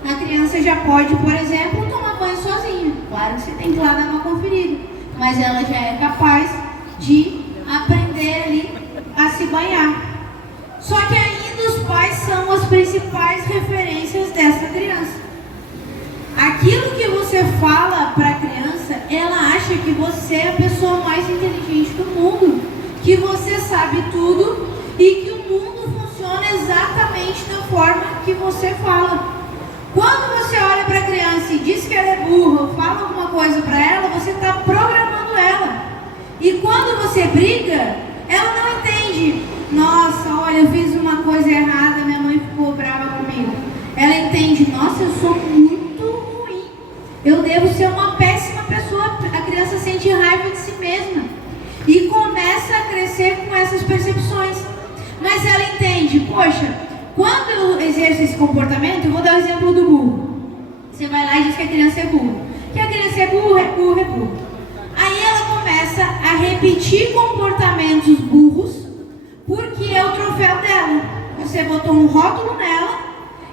A criança já pode, por exemplo, tomar banho sozinha. Claro que você tem que ir lá dar uma conferida, mas ela já é capaz de aprender ali a se banhar. Só que ainda os pais são as principais referências dessa criança. Aquilo que você fala para a criança, ela acha que você é a pessoa mais inteligente do mundo, que você sabe tudo e que o mundo funciona exatamente da forma que você fala. Quando você olha para a criança e diz que ela é burra ou fala alguma coisa para ela, você está programando ela. E quando você briga, ela não entende. Nossa, olha, eu fiz uma coisa errada, minha mãe ficou brava comigo. Ela entende, nossa, eu sou muito ruim. Eu devo ser uma péssima pessoa. A criança sente raiva de si mesma. E começa a crescer com essas percepções. Mas ela entende, poxa, quando eu exerço esse comportamento, eu vou dar o exemplo do burro. Você vai lá e diz que a criança é burra. Que a criança é burra, é burra, é burra. Aí ela começa a repetir comportamentos burros, porque é o troféu dela. Você botou um rótulo nela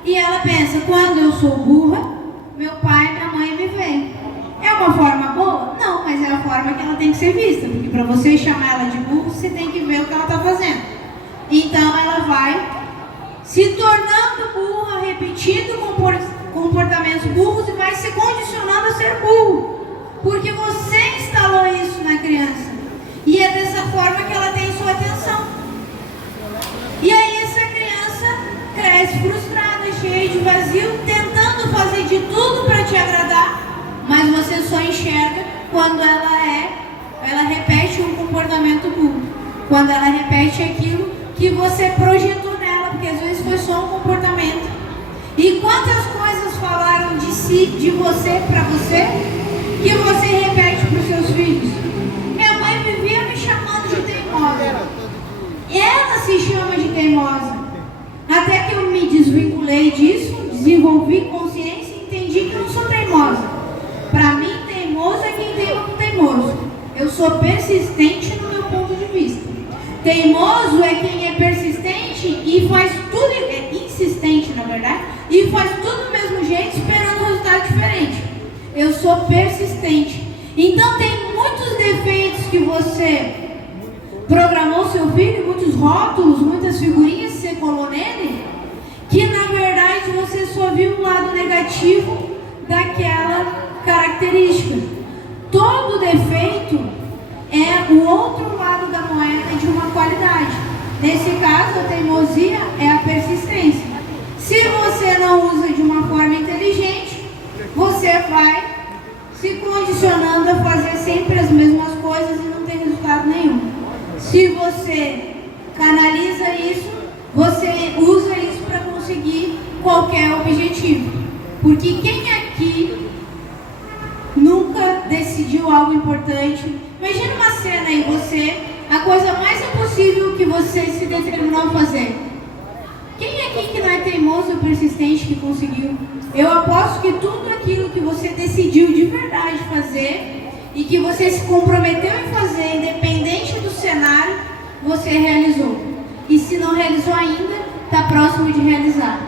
e ela pensa, quando eu sou burra, meu pai e minha mãe me veem. É uma forma boa? Não, mas é a forma que ela tem que ser vista, porque para você chamar ela de burro, você tem que ver o que ela está fazendo. Então ela vai se tornando burra, repetindo comportamentos burros e vai se condicionando a ser burro, porque você instalou isso na criança. E é dessa forma que ela tem sua atenção. E aí essa criança cresce frustrada, cheia de vazio, tentando fazer de tudo para te agradar, mas você só enxerga quando ela repete um comportamento burro, quando ela repete aquilo que você projetou nela, porque às vezes foi só um comportamento. E quantas coisas falaram de si, de você, para você, que você repete para os seus filhos? Minha mãe vivia me chamando de teimosa. Ela se chama de teimosa. desenvolvi consciência e entendi que eu não sou teimosa. Para mim, teimoso é quem teima com teimoso. Eu sou persistente no meu ponto de vista. Teimoso é quem é persistente e faz tudo, é insistente na verdade, e faz tudo do mesmo jeito esperando um resultado diferente. Eu sou persistente. Então tem muitos defeitos que você programou seu filho, muitos rótulos, muitas figurinhas que você colou nele, que na verdade você só viu o lado negativo daquela característica. Todo defeito é o outro lado da moeda de uma qualidade. Nesse caso, a teimosia é a persistência. Se você não usa de uma forma inteligente, você vai se condicionando a fazer sempre as mesmas coisas e não tem resultado nenhum. Se você canaliza isso, você usa isso para conseguir qualquer objetivo. Porque quem aqui nunca decidiu algo importante? Imagina uma cena aí, a coisa mais impossível que você se determinou a fazer. Quem aqui que não é teimoso ou persistente que conseguiu? Eu aposto que tudo aquilo que você decidiu de verdade fazer e que você se comprometeu em fazer, independente do cenário, você realizou. E se não realizou ainda, está próximo de realizar.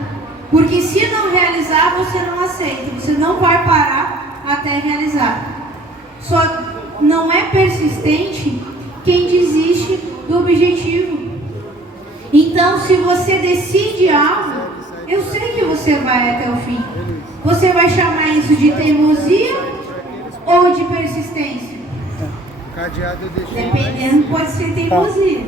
Porque se não realizar, você não aceita. Você não vai parar até realizar. Só não é persistente quem desiste do objetivo. Então, se você decide algo, eu sei que você vai até o fim. Você vai chamar isso de teimosia ou de persistência? Dependendo, pode ser teimosia.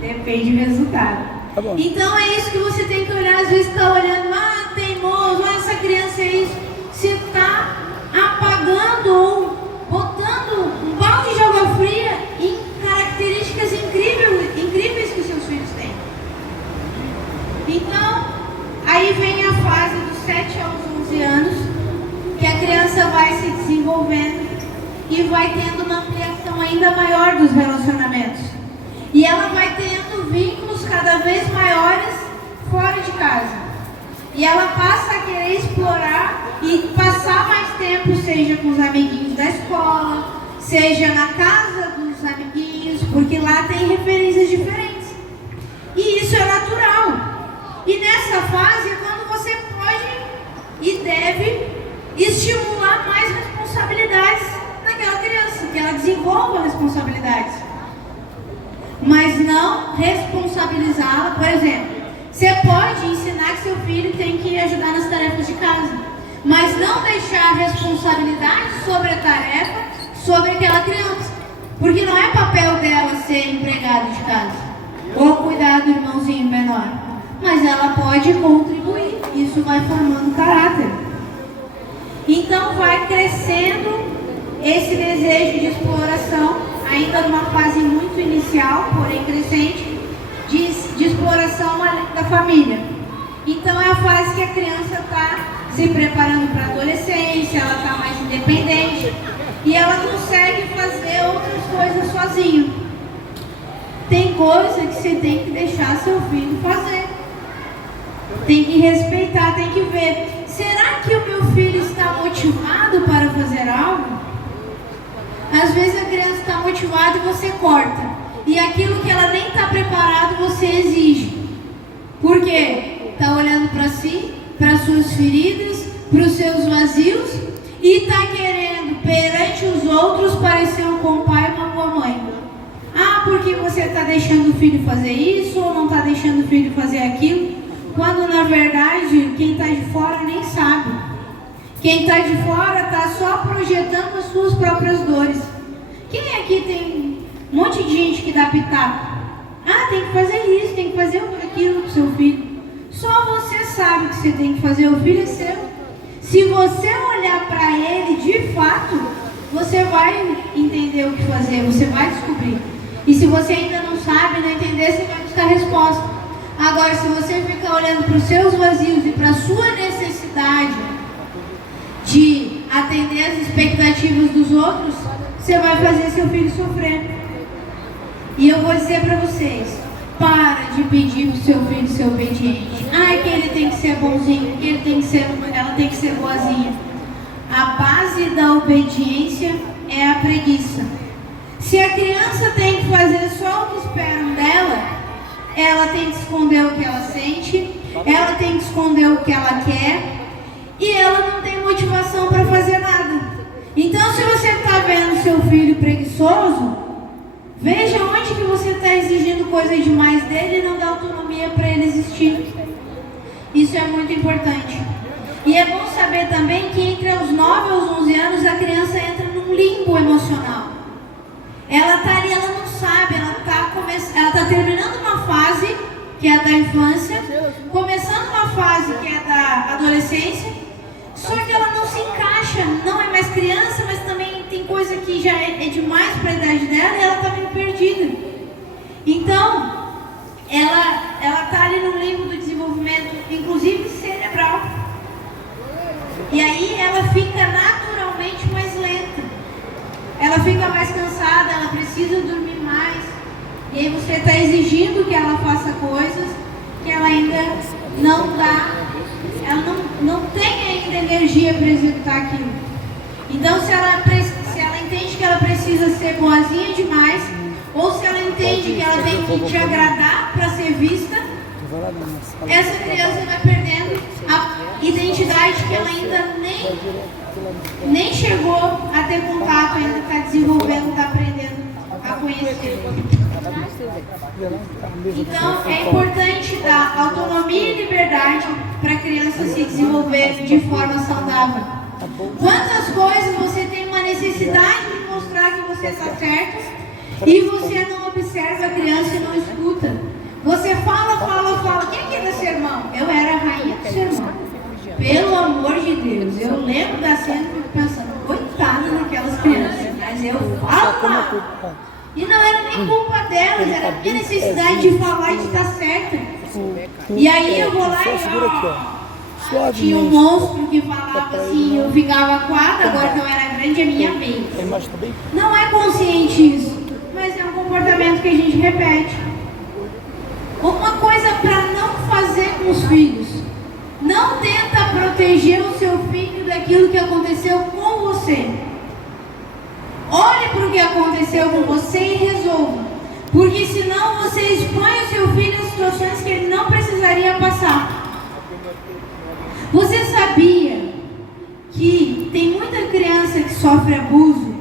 Depende do resultado. Então é isso que você tem que olhar. Às vezes está olhando, teimoso, essa criança é isso. Você está apagando ou botando um balde de água fria em características incríveis que os seus filhos têm. Então, aí vem a fase dos 7 aos 11 anos, que a criança vai se desenvolvendo e vai tendo uma ampliação ainda maior dos relacionamentos. E ela vai tendo vínculos cada vez maiores fora de casa. E ela passa a querer explorar e passar mais tempo, seja com os amiguinhos da escola, seja na casa dos amiguinhos, porque lá tem referências diferentes. E isso é natural. E nessa fase é quando você pode e deve estimular mais responsabilidades naquela criança, que ela desenvolva responsabilidades. Mas não responsabilizá-la. Por exemplo, você pode ensinar que seu filho tem que ajudar nas tarefas de casa, mas não deixar a responsabilidade sobre a tarefa sobre aquela criança, porque não é papel dela ser empregada de casa ou cuidar do irmãozinho menor, mas ela pode contribuir. Isso vai formando caráter. Então vai crescendo esse desejo de exploração, ainda numa fase muito inicial, porém crescente, de exploração da família. Então é a fase que a criança está se preparando para a adolescência, ela está mais independente e ela consegue fazer outras coisas sozinho. Tem coisa que você tem que deixar seu filho fazer. Tem que respeitar, tem que ver. Será que o meu filho está motivado para fazer algo? Às vezes a criança está motivada e você corta. E aquilo que ela nem está preparada, você exige. Por quê? Está olhando para si, para as suas feridas, para os seus vazios e está querendo, perante os outros, parecer um bom pai e uma boa mãe. Porque você está deixando o filho fazer isso ou não está deixando o filho fazer aquilo, quando na verdade quem está de fora nem sabe. Quem está de fora está só projetando as suas próprias dores. Quem aqui tem um monte de gente que dá pitaco? Tem que fazer isso, tem que fazer aquilo com seu filho. Só você sabe o que você tem que fazer, o filho é seu. Se você olhar para ele de fato, você vai entender o que fazer, você vai descobrir. E se você ainda não sabe, não entender, você vai buscar resposta. Agora, se você ficar olhando para os seus vazios e para a sua necessidade de atender as expectativas dos outros, você vai fazer seu filho sofrer. E eu vou dizer para vocês, para de pedir pro seu filho ser obediente. Ai, que ele tem que ser bonzinho, que ela tem que ser boazinha. A base da obediência é a preguiça. Se a criança tem que fazer só o que esperam dela, ela tem que esconder o que ela sente, ela tem que esconder o que ela quer, e ela não tem motivação para fazer nada. Então, se você está vendo seu filho preguiçoso, veja onde que você está exigindo coisa demais dele e não dá autonomia para ele existir. Isso é muito importante. E é bom saber também que entre os 9 aos 11 anos a criança entra num limbo emocional. Ela está ali, ela não sabe, ela está terminando uma fase que é a da infância, começando uma fase que é da adolescência, só que ela não se encaixa, não é mais criança, mas também tem coisa que já é demais para a idade dela e ela está meio perdida. Então, ela está ali no limbo do desenvolvimento, inclusive cerebral. E aí ela fica naturalmente mais lenta. Ela fica mais cansada, ela precisa dormir mais. E aí você está exigindo que ela faça coisas que ela ainda não dá. Ela não tem ainda energia para executar aquilo. Então, se ela entende que ela precisa ser boazinha demais, ou se ela entende que ela tem que te agradar para ser vista, essa criança vai perdendo a identidade que ela ainda nem chegou a ter contato, ainda está desenvolvendo, está aprendendo a conhecer. Então, é importante dar autonomia e liberdade para a criança se desenvolver de forma saudável. Quantas coisas você tem uma necessidade de mostrar que você está certo e você não observa a criança e não escuta? Você fala. Quem é da sermão? Eu era a rainha do sermão. Pelo amor de Deus, eu lembro da cena e fico pensando, coitada daquelas crianças, mas eu falo. E não era nem culpa delas, era a minha necessidade de falar e de estar certa. E aí eu vou lá e tinha um monstro que falava assim, eu ficava acuada, agora que eu era grande é minha vez. Não é consciente isso, mas é um comportamento que a gente repete. Uma coisa para não fazer com os filhos: não tenta proteger o seu filho daquilo que aconteceu com você. Olhe para o que aconteceu com você e resolva. Porque senão você expõe o seu filho a situações que ele não precisaria passar. Você sabia que tem muita criança que sofre abuso?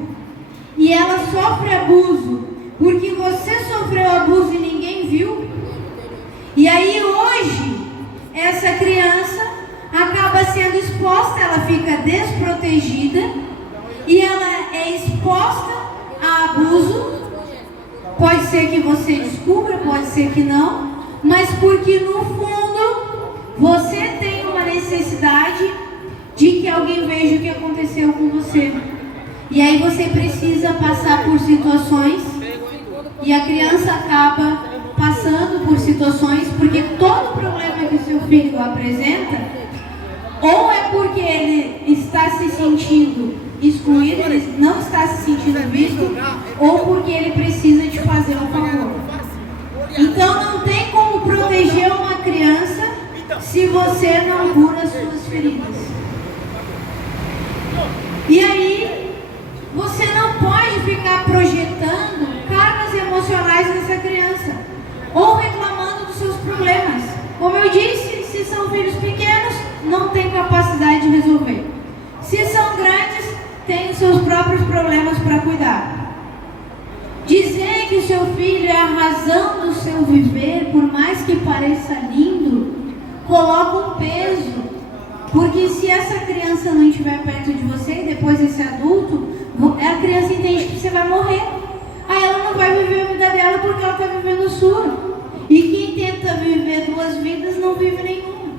E ela sofre abuso porque você sofreu abuso e ninguém viu? E aí hoje, essa criança acaba sendo exposta, ela fica desprotegida e ela é exposta a abuso. Pode ser que você descubra, pode ser que não, mas porque no fundo você tem uma necessidade de que alguém veja o que aconteceu com você. E aí você precisa passar por situações e a criança acaba passando por situações porque todo problema que o seu filho apresenta, ou é porque ele está se sentindo excluído, ele não está se sentindo visto, ou porque ele precisa te fazer um favor. Então não tem como proteger uma criança se você não cura as suas feridas. E aí você não pode ficar projetando cargas emocionais nessa criança ou reclamando dos seus problemas. Como eu disse, se são filhos pequenos, não tem capacidade de resolver. Se são grandes, têm os seus próprios problemas para cuidar. Dizer que seu filho é a razão do seu viver, por mais que pareça lindo, coloca um peso. Porque se essa criança não estiver perto de você, e depois esse adulto, a criança entende que você vai morrer. Aí ela não vai viver a vida dela porque ela está vivendo a sua. E quem tenta viver duas vidas não vive nenhuma.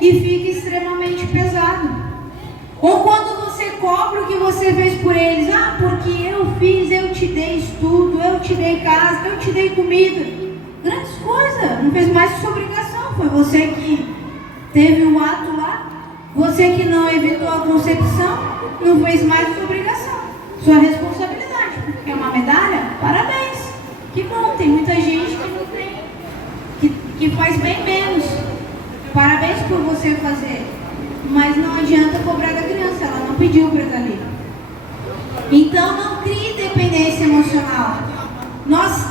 E fica extremamente pesado. Ou quando você cobra o que você fez por eles. Ah, porque eu fiz, eu te dei estudo, eu te dei casa, eu te dei comida. Grandes coisas, não fez mais que sua obrigação. Foi você que teve o ato lá. Você que não evitou a concepção, não fez mais que sua obrigação. Sua responsabilidade. Quer uma medalha? Parabéns. Que bom, tem muita gente que não tem faz bem menos. Parabéns por você fazer. Mas não adianta cobrar da criança, ela não pediu para estar ali. Então não crie dependência emocional. Nós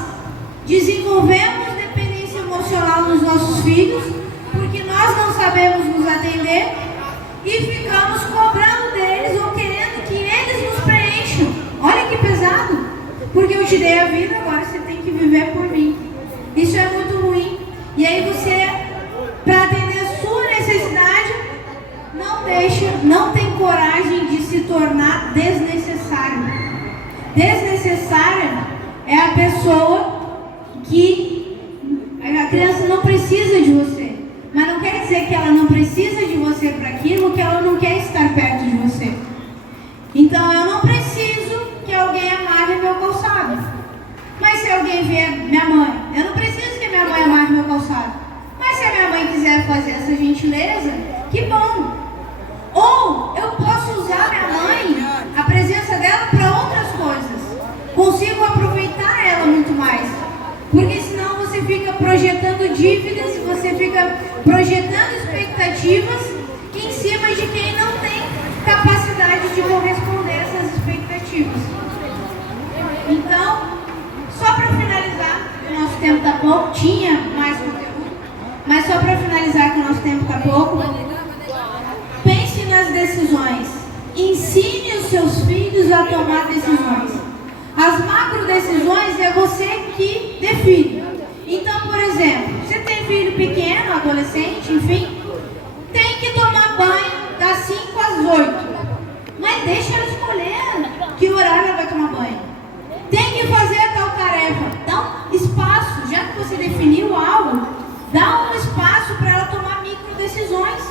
desenvolvemos dependência emocional nos nossos filhos porque nós não sabemos nos atender e ficamos cobrando deles ou querendo que eles nos preencham. Olha que pesado, porque eu te dei a vida, agora você tem que viver por mim. Isso é muito ruim. E aí você, para atender a sua necessidade, não tem coragem de se tornar desnecessário. Desnecessária é a pessoa que a criança não precisa de você, mas não quer dizer que ela não precisa de você para aquilo, que ela não quer estar perto de você. Então eu não preciso que alguém amarre meu calçado, mas se alguém vê minha mãe, eu não preciso que minha mãe amarre meu calçado, mas se a minha mãe quiser fazer essa gentileza, que bom. Ou eu posso usar minha mãe, a presença dela, para outras coisas. Consigo aproveitar ela muito mais. Porque senão você fica projetando dívidas, você fica projetando expectativas em cima de quem não tem capacidade de corresponder a essas expectativas. Então, só para finalizar, o nosso tempo está pouco, tinha mais conteúdo, mas só para finalizar que o nosso tempo está pouco, pense nas decisões. Ensine os seus filhos a tomar decisões. As macro decisões é você que define. Então, por exemplo, você tem filho pequeno, adolescente, enfim, tem que tomar banho das 5 às 8. Mas deixa ela escolher que horário ela vai tomar banho. Tem que fazer a tal tarefa. Dá um espaço, já que você definiu algo, dá um espaço para ela tomar micro decisões.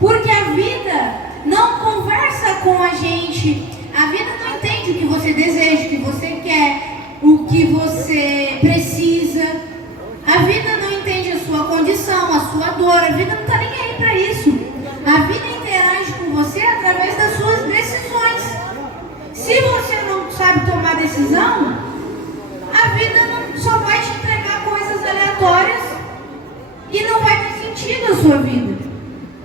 Porque a vida não conversa com a gente. A vida não entende o que você deseja, o que você quer, o que você precisa. A vida não entende a sua condição, a sua dor. A vida não está nem aí para isso. A vida interage com você através das suas decisões. Se você não sabe tomar decisão, a vida só vai te entregar coisas aleatórias e não vai ter sentido a sua vida.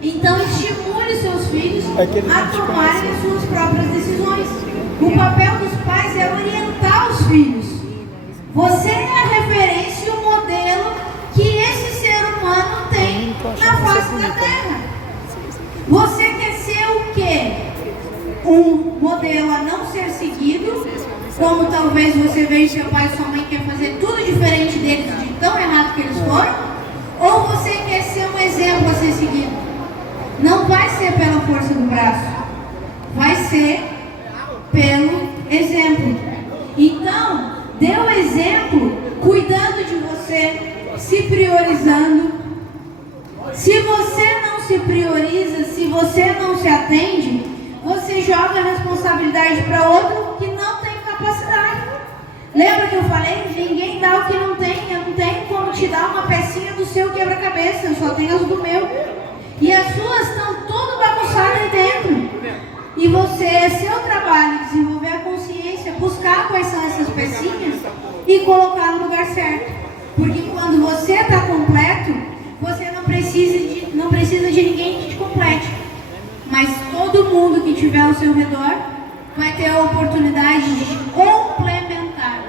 Então estimule seus filhos a tomarem as suas próprias decisões. O papel dos pais é orientar os filhos. Você é a referência e o modelo que esse ser humano tem na face da Terra. Você quer ser o quê? Um modelo a não ser seguido, como talvez você veja seu pai e sua mãe quer fazer tudo diferente deles, de tão errado que eles foram, ou você quer ser um exemplo a ser seguido? Não vai ser pela força do braço, vai ser pelo exemplo. Então, dê o exemplo cuidando de você, se priorizando. Se você não se prioriza, se você não se atende, você joga a responsabilidade para outro que não tem capacidade. Lembra que eu falei? Ninguém dá o que não tem. Eu não tenho como te dar uma pecinha do seu quebra-cabeça, eu só tenho as do meu. E as suas estão tudo bagunçadas aí dentro. E você, é seu trabalho desenvolver a consciência, buscar quais são essas pecinhas e colocar no lugar certo. Porque quando você está completo, você não precisa de ninguém que te complete. Mas todo mundo que estiver ao seu redor vai ter a oportunidade de complementar.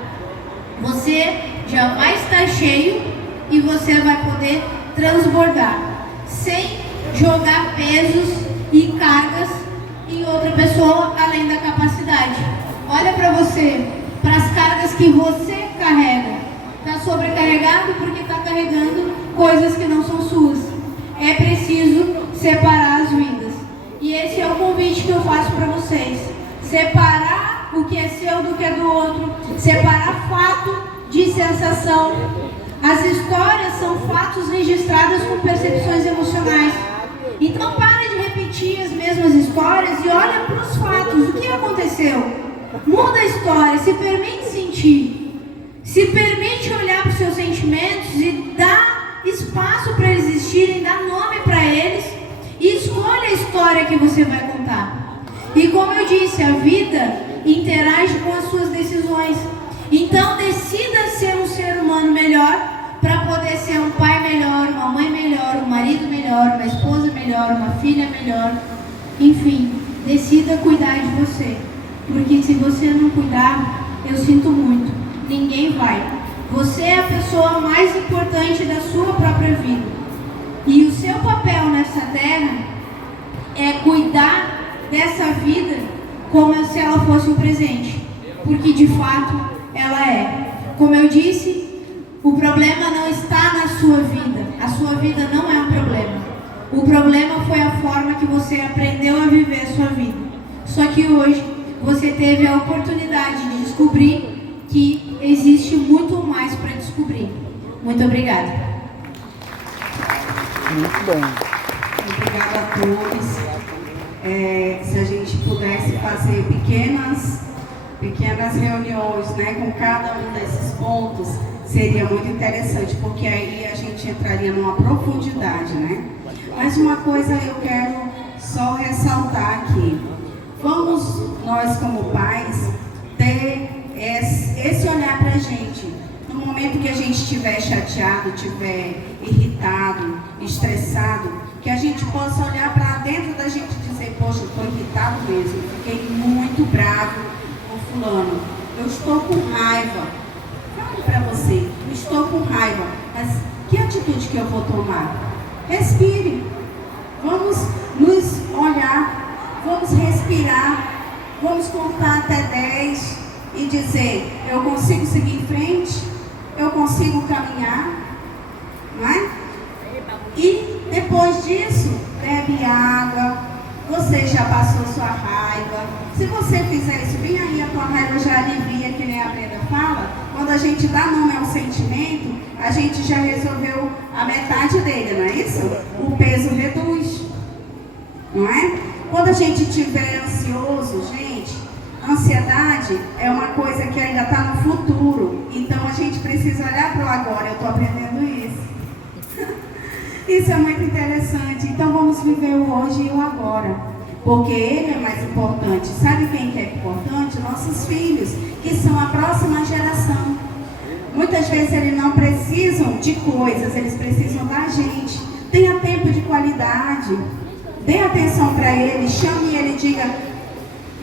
Você já vai estar cheio e você vai poder transbordar, sem jogar pesos e cargas em outra pessoa além da capacidade. Olha para você, para as cargas que você carrega. Está sobrecarregado porque está carregando coisas que não são suas. É preciso separar as vidas. E esse é o convite que eu faço para vocês. Separar o que é seu do que é do outro. Separar fato de sensação. As histórias são fatos registrados com percepções emocionais. Então para de repetir as mesmas histórias e olha para os fatos. O que aconteceu? Muda a história, se permite sentir. Se permite olhar para os seus sentimentos e dá espaço para eles existirem, dá nome para eles e escolha a história que você vai contar. E como eu disse, a vida interage com as suas decisões. Então decida ser um ser humano melhor para poder ser um pai melhor, uma uma mãe melhor, um marido melhor, uma esposa melhor, uma filha melhor. Enfim, decida cuidar de você. Porque se você não cuidar, eu sinto muito, ninguém vai. Você é a pessoa mais importante da sua própria vida. E o seu papel nessa terra é cuidar dessa vida como se ela fosse um presente. Porque de fato ela é. Como eu disse, o problema não está na sua vida. A sua vida não é um problema. O problema foi a forma que você aprendeu a viver a sua vida. Só que hoje você teve a oportunidade de descobrir que existe muito mais para descobrir. Muito obrigada. Muito bem. Obrigada a todos. Se a gente pudesse fazer pequenas reuniões, né, com cada um desses pontos, seria muito interessante, porque aí a gente entraria numa profundidade, né? Mas uma coisa eu quero só ressaltar aqui. Vamos, nós como pais, ter esse olhar para a gente. No momento que a gente estiver chateado, estiver irritado, estressado, que a gente possa olhar para dentro da gente e dizer, poxa, eu estou irritado mesmo, fiquei muito bravo com fulano, eu estou com raiva. Falo para você, estou com raiva, mas que atitude que eu vou tomar? Respire, vamos nos olhar, vamos respirar, vamos contar até 10 e dizer, eu consigo seguir em frente, eu consigo caminhar, não é? E depois disso, bebe água, você já passou sua raiva. Se você fizer isso bem aí, a tua raiva já alivia, que nem a Brenda fala. Quando a gente dá nome ao sentimento, a gente já resolveu a metade dele, não é isso? O peso reduz, não é? Quando a gente estiver ansioso, gente, ansiedade é uma coisa que ainda está no futuro. Então a gente precisa olhar para o agora. Eu estou aprendendo isso. Isso é muito interessante. Então vamos viver o hoje e o agora, porque ele é mais importante. Sabe quem que é importante? Nossos filhos, que são a próxima geração. Muitas vezes eles não precisam de coisas, eles precisam da gente. Tenha tempo de qualidade, dê atenção para ele, chame ele e diga,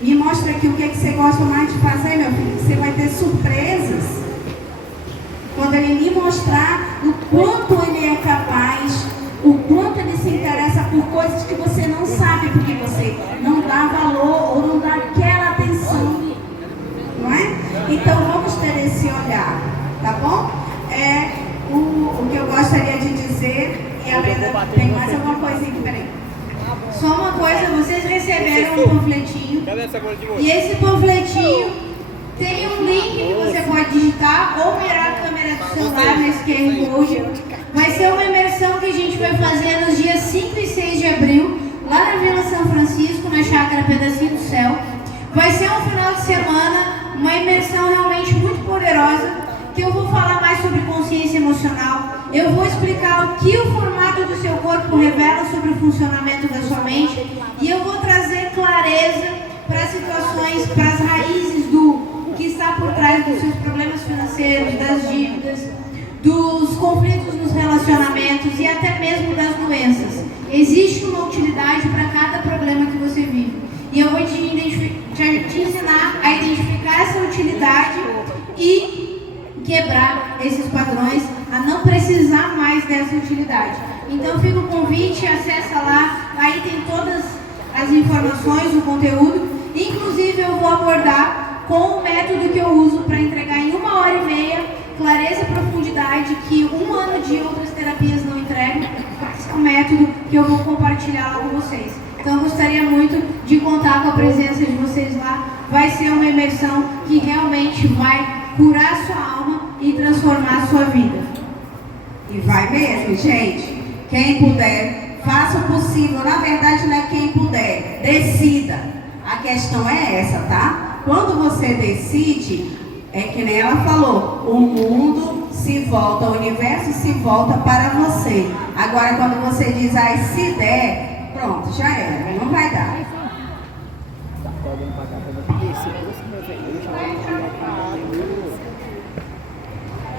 me mostra aqui o que você gosta mais de fazer, meu filho. Você vai ter surpresas. Quando ele lhe mostrar o quanto ele é capaz, o quanto ele se interessa por coisas que você não sabe, porque você não dá valor ou não dá aquela atenção, não é? Então vamos ter esse olhar, tá bom? O que eu gostaria de dizer, e a Brenda tem mais alguma coisinha aqui, peraí. Só uma coisa, vocês receberam um panfletinho, e esse panfletinho tem um link que você pode digitar ou mirar a câmera do celular nesse QR Code. Vai ser uma imersão que a gente vai fazer nos dias 5 e 6 de abril, lá na Vila São Francisco, na Chácara Pedacinho do Céu. Vai ser um final de semana, uma imersão realmente muito poderosa, que eu vou falar mais sobre consciência emocional. Eu vou explicar o que o formato do seu corpo revela sobre o funcionamento da sua mente, e eu vou trazer clareza para as situações, para as raízes do que está por trás dos seus problemas financeiros, das dívidas, dos conflitos nos relacionamentos e até mesmo das doenças. Existe uma utilidade para cada problema que você vive. E eu vou te ensinar a identificar essa utilidade e quebrar esses padrões, a não precisar mais dessa utilidade. Então fica o convite, acessa lá, aí tem todas as informações, o conteúdo. Inclusive eu vou abordar com o método que eu uso para entregar em 1h30, clareza e profundidade, que 1 ano de outras terapias não entregam. Esse é o método que eu vou compartilhar lá com vocês. Então eu gostaria muito de contar com a presença de vocês lá. Vai ser uma imersão que realmente vai curar a sua alma e transformar a sua vida. E vai mesmo, gente. Quem puder, faça o possível. Na verdade não é quem puder, decida. A questão é essa, tá? Quando você decide, é que nem ela falou, o mundo se volta, o universo se volta para você. Agora quando você diz, ai, se der, pronto, já era, não vai dar.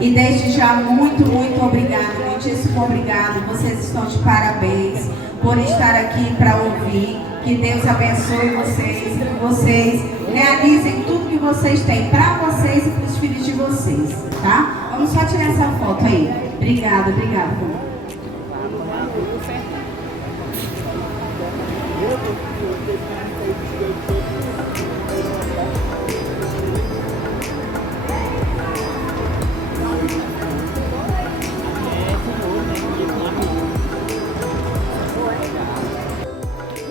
E desde já, muito, muito obrigado, muitíssimo obrigado. Vocês estão de parabéns por estar aqui para ouvir. Que Deus abençoe vocês e que vocês realizem tudo que vocês têm para vocês e para os filhos de vocês, tá? Vamos só tirar essa foto aí. Obrigada, obrigada.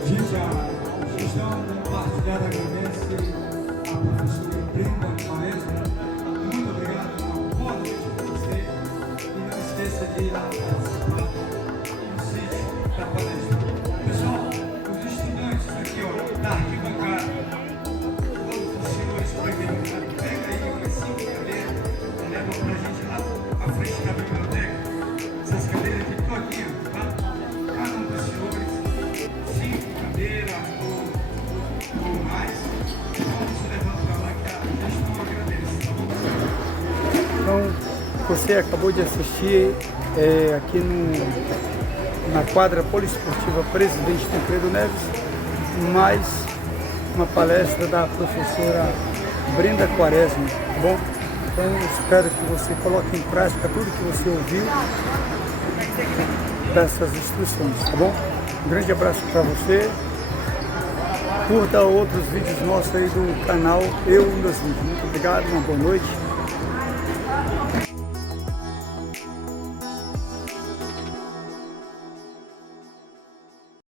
Gente, a gestão compartilhada agradece a professora Brenda Palestra. Muito obrigado, uma boa noite para você. E não esqueça de ir lá participar no sítio da palestra. Pessoal, os estudantes aqui, ó, da arquibancada, todos os senhores pré-candidatos, pega aí umas 5 cadeiras e leva para a gente lá à frente da biblioteca. Essas cadeiras ficam aqui, ó, tá? Cada um dos senhores, 5 cadeiras ou mais, vamos levar para lá que a gestão agradece, tá bom? Então, você acabou de assistir aqui na quadra poliesportiva Presidente Tancredo Neves, mais uma palestra da professora Brenda Quaresma, tá bom? Então, eu espero que você coloque em prática tudo que você ouviu dessas instruções, tá bom? Um grande abraço para você. Curta outros vídeos nossos aí do canal Eu Um Dos Vídeos. Muito obrigado, uma boa noite.